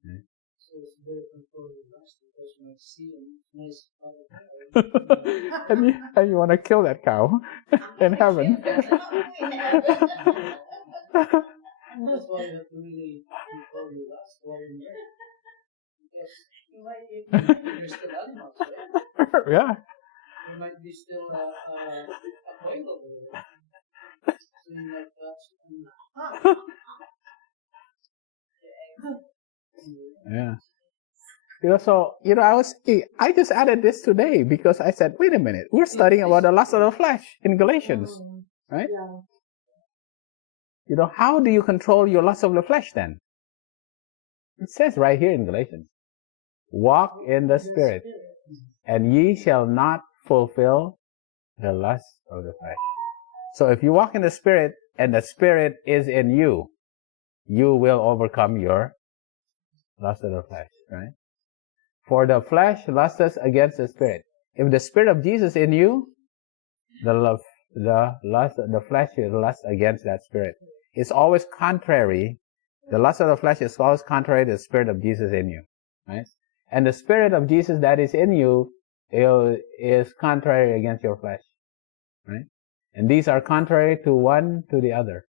Right? So it's better control the lust because when I see a nice cow, and you want to kill that cow in heaven. and that's why you have to really control your lust while you're there. Because there's still animals, right? Yeah. There might be still a coin over there. So you might touch Yeah. So, I just added this today because I said, wait a minute, we're studying about the lust of the flesh in Galatians, right? How do you control your lust of the flesh then? It says right here in Galatians, walk in the Spirit, and ye shall not fulfill the lust of the flesh. So if you walk in the Spirit and the Spirit is in you, you will overcome your lust of the flesh, right? For the flesh lusteth against the Spirit. If the Spirit of Jesus in you, the flesh lusts against that Spirit. It's always contrary. The lust of the flesh is always contrary to the Spirit of Jesus in you, right? And the Spirit of Jesus that is in you is contrary against your flesh, right? And these are contrary to one to the other,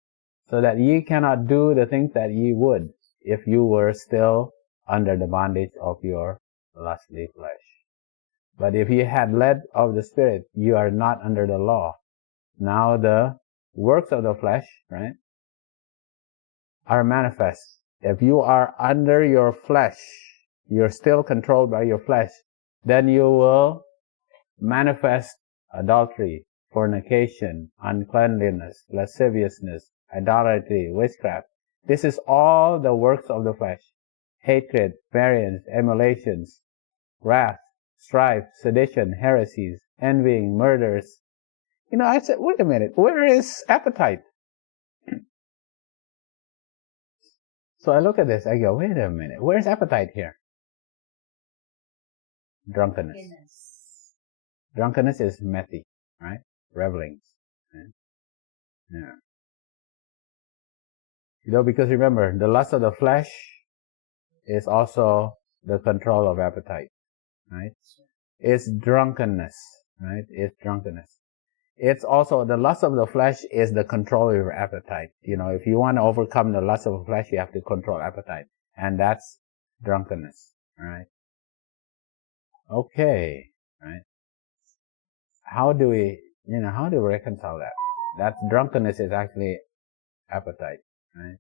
so that ye cannot do the things that ye would if you were still under the bondage of your lustly flesh. But if ye had led of the Spirit, you are not under the law. Now the works of the flesh, right, are manifest. If you are under your flesh, you're still controlled by your flesh, then you will manifest adultery, fornication, uncleanliness, lasciviousness, idolatry, witchcraft. This is all the works of the flesh. Hatred, variance, emulations, wrath, strife, sedition, heresies, envying, murders. I said, wait a minute, where is appetite? So I look at this, I go, wait a minute, where's appetite here? Drunkenness. Drunkenness is meti, right? Revelings. Right? Yeah. Because remember, the lust of the flesh is also the control of appetite, right? It's drunkenness, right? It's drunkenness. It's also, the lust of the flesh is the control of your appetite. If you want to overcome the lust of the flesh, you have to control appetite. And that's drunkenness, right? Okay, right? How do we reconcile that? That drunkenness is actually appetite, right?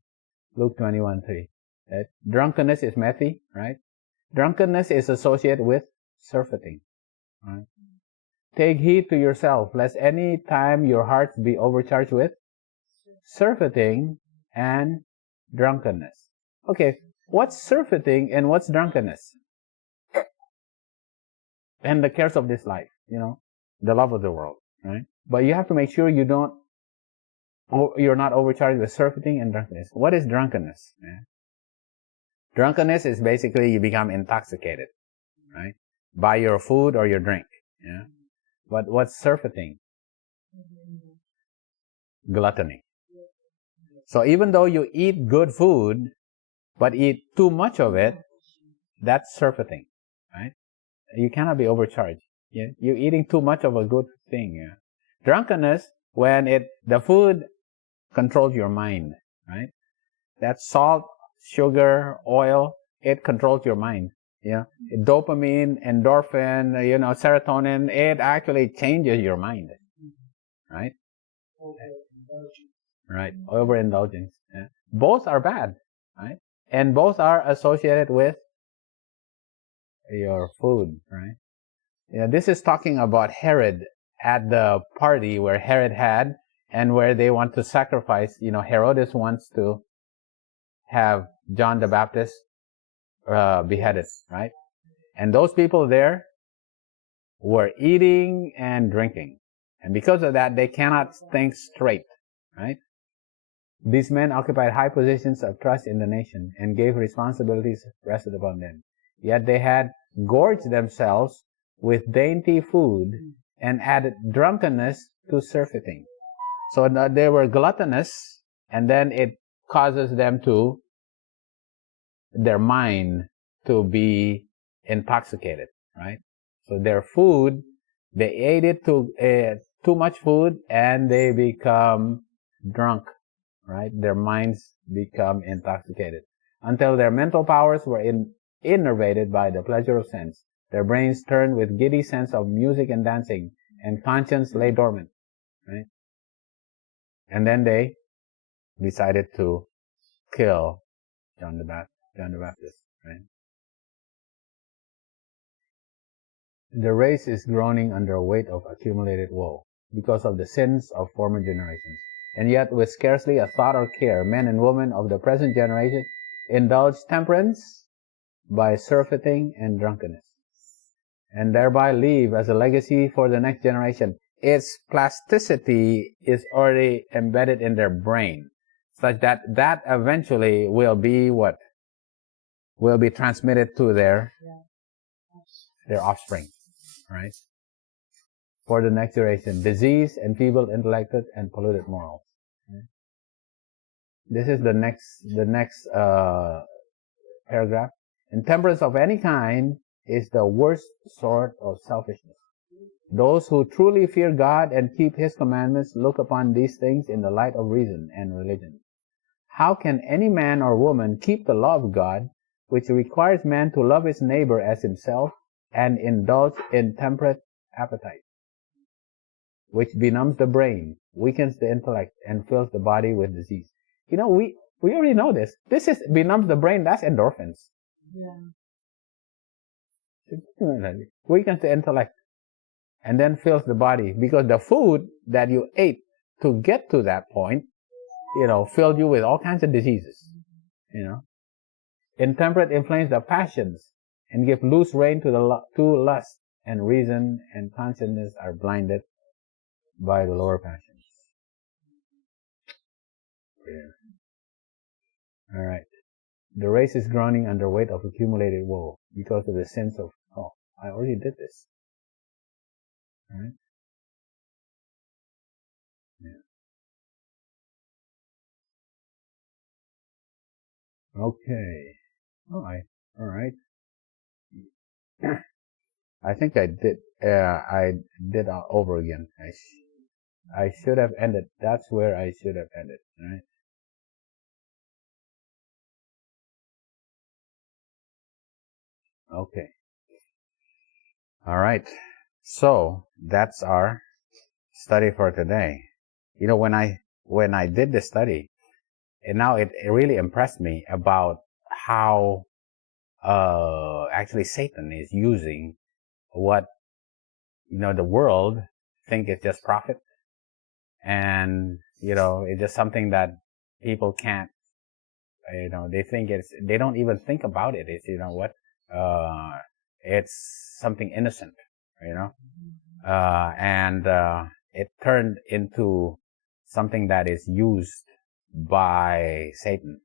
Luke 21:3. Drunkenness is methy, right? Drunkenness is associated with surfeiting, right? Take heed to yourself, lest any time your hearts be overcharged with surfeiting and drunkenness. Okay, what's surfeiting and what's drunkenness? And the cares of this life, the love of the world, right? But you have to make sure you're not overcharged with surfeiting and drunkenness. What is drunkenness? Yeah? Drunkenness is basically you become intoxicated, right? By your food or your drink. Yeah. But what's surfeiting? Gluttony. So even though you eat good food, but eat too much of it, that's surfeiting, right? You cannot be overcharged. Yeah? You're eating too much of a good thing. Yeah? Drunkenness, when the food controls your mind, right? That salt, sugar, oil, it controls your mind. Yeah, dopamine, endorphin, serotonin, it actually changes your mind, right? Right, overindulgence. Yeah. Both are bad, right? And both are associated with your food, right? Yeah, this is talking about Herod at the party where Herod had and where they want to sacrifice. Herodes wants to have John the Baptist beheaded, right? And those people there were eating and drinking. And because of that, they cannot think straight, right? These men occupied high positions of trust in the nation and gave responsibilities rested upon them. Yet they had gorged themselves with dainty food and added drunkenness to surfeiting. So they were gluttonous, and then it causes their mind to be intoxicated, right? So their food, they ate it too much food, and they become drunk, right? Their minds become intoxicated until their mental powers were innervated by the pleasure of sense. Their brains turned with giddy sense of music and dancing, and conscience lay dormant, right? And then they decided to kill John the Baptist, right? The race is groaning under a weight of accumulated woe because of the sins of former generations. And yet, with scarcely a thought or care, men and women of the present generation indulge temperance by surfeiting and drunkenness, and thereby leave as a legacy for the next generation. Its plasticity is already embedded in their brain, such that eventually will be what? Will be transmitted to their offspring, right? For the next generation, disease, enfeebled intellect, and polluted morals. This is the next paragraph. Intemperance of any kind is the worst sort of selfishness. Those who truly fear God and keep His commandments look upon these things in the light of reason and religion. How can any man or woman keep the law of God, which requires man to love his neighbor as himself, and indulge in temperate appetite, which benumbs the brain, weakens the intellect, and fills the body with disease? We already know this. This is benumbs the brain. That's endorphins. Yeah. Weakens the intellect, and then fills the body, because the food that you ate to get to that point, filled you with all kinds of diseases. Intemperate inflames the passions and give loose rein to lust, and reason and consciousness are blinded by the lower passions. All right. The race is groaning under weight of accumulated woe because of the sins of, I already did this. All right. Yeah. Okay. All right. I think I did over again. I should have ended. That's where I should have ended. Right? Okay. All right. So that's our study for today. When I did the study, And now it really impressed me about how actually Satan is using what the world think is just profit, and it's just something that people can't. They think they don't even think about it. It's it's something innocent, and it turned into something that is used by Satan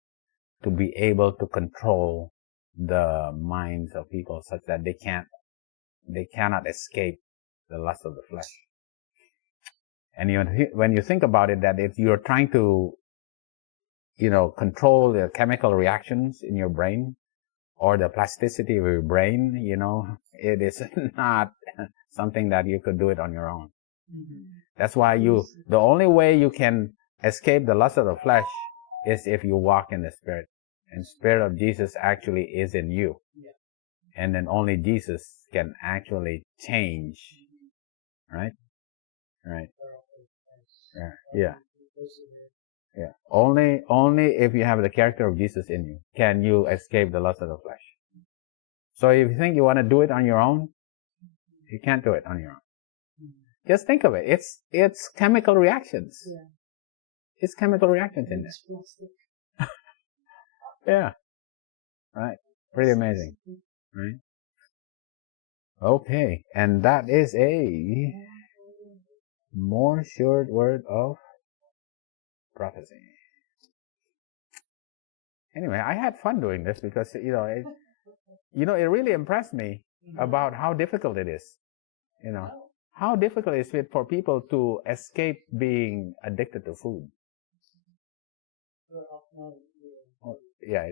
to be able to control the minds of people such that they cannot escape the lust of the flesh. And when you think about it, that if you're trying to control the chemical reactions in your brain or the plasticity of your brain, it is not something that you could do it on your own. That's why the only way you can escape the lust of the flesh is if you walk in the Spirit. And Spirit of Jesus actually is in you. And then only Jesus can actually change. Right? Right. Yeah. Yeah. Only if you have the character of Jesus in you can you escape the lust of the flesh. So if you think you want to do it on your own, you can't do it on your own. Just think of it. It's chemical reactions. Yeah. It's chemical reactions in there. Yeah. Right. Pretty amazing. Right. Okay. And that is a more short word of prophecy. Anyway, I had fun doing this because it really impressed me about how difficult it is. How difficult is it for people to escape being addicted to food? Yeah,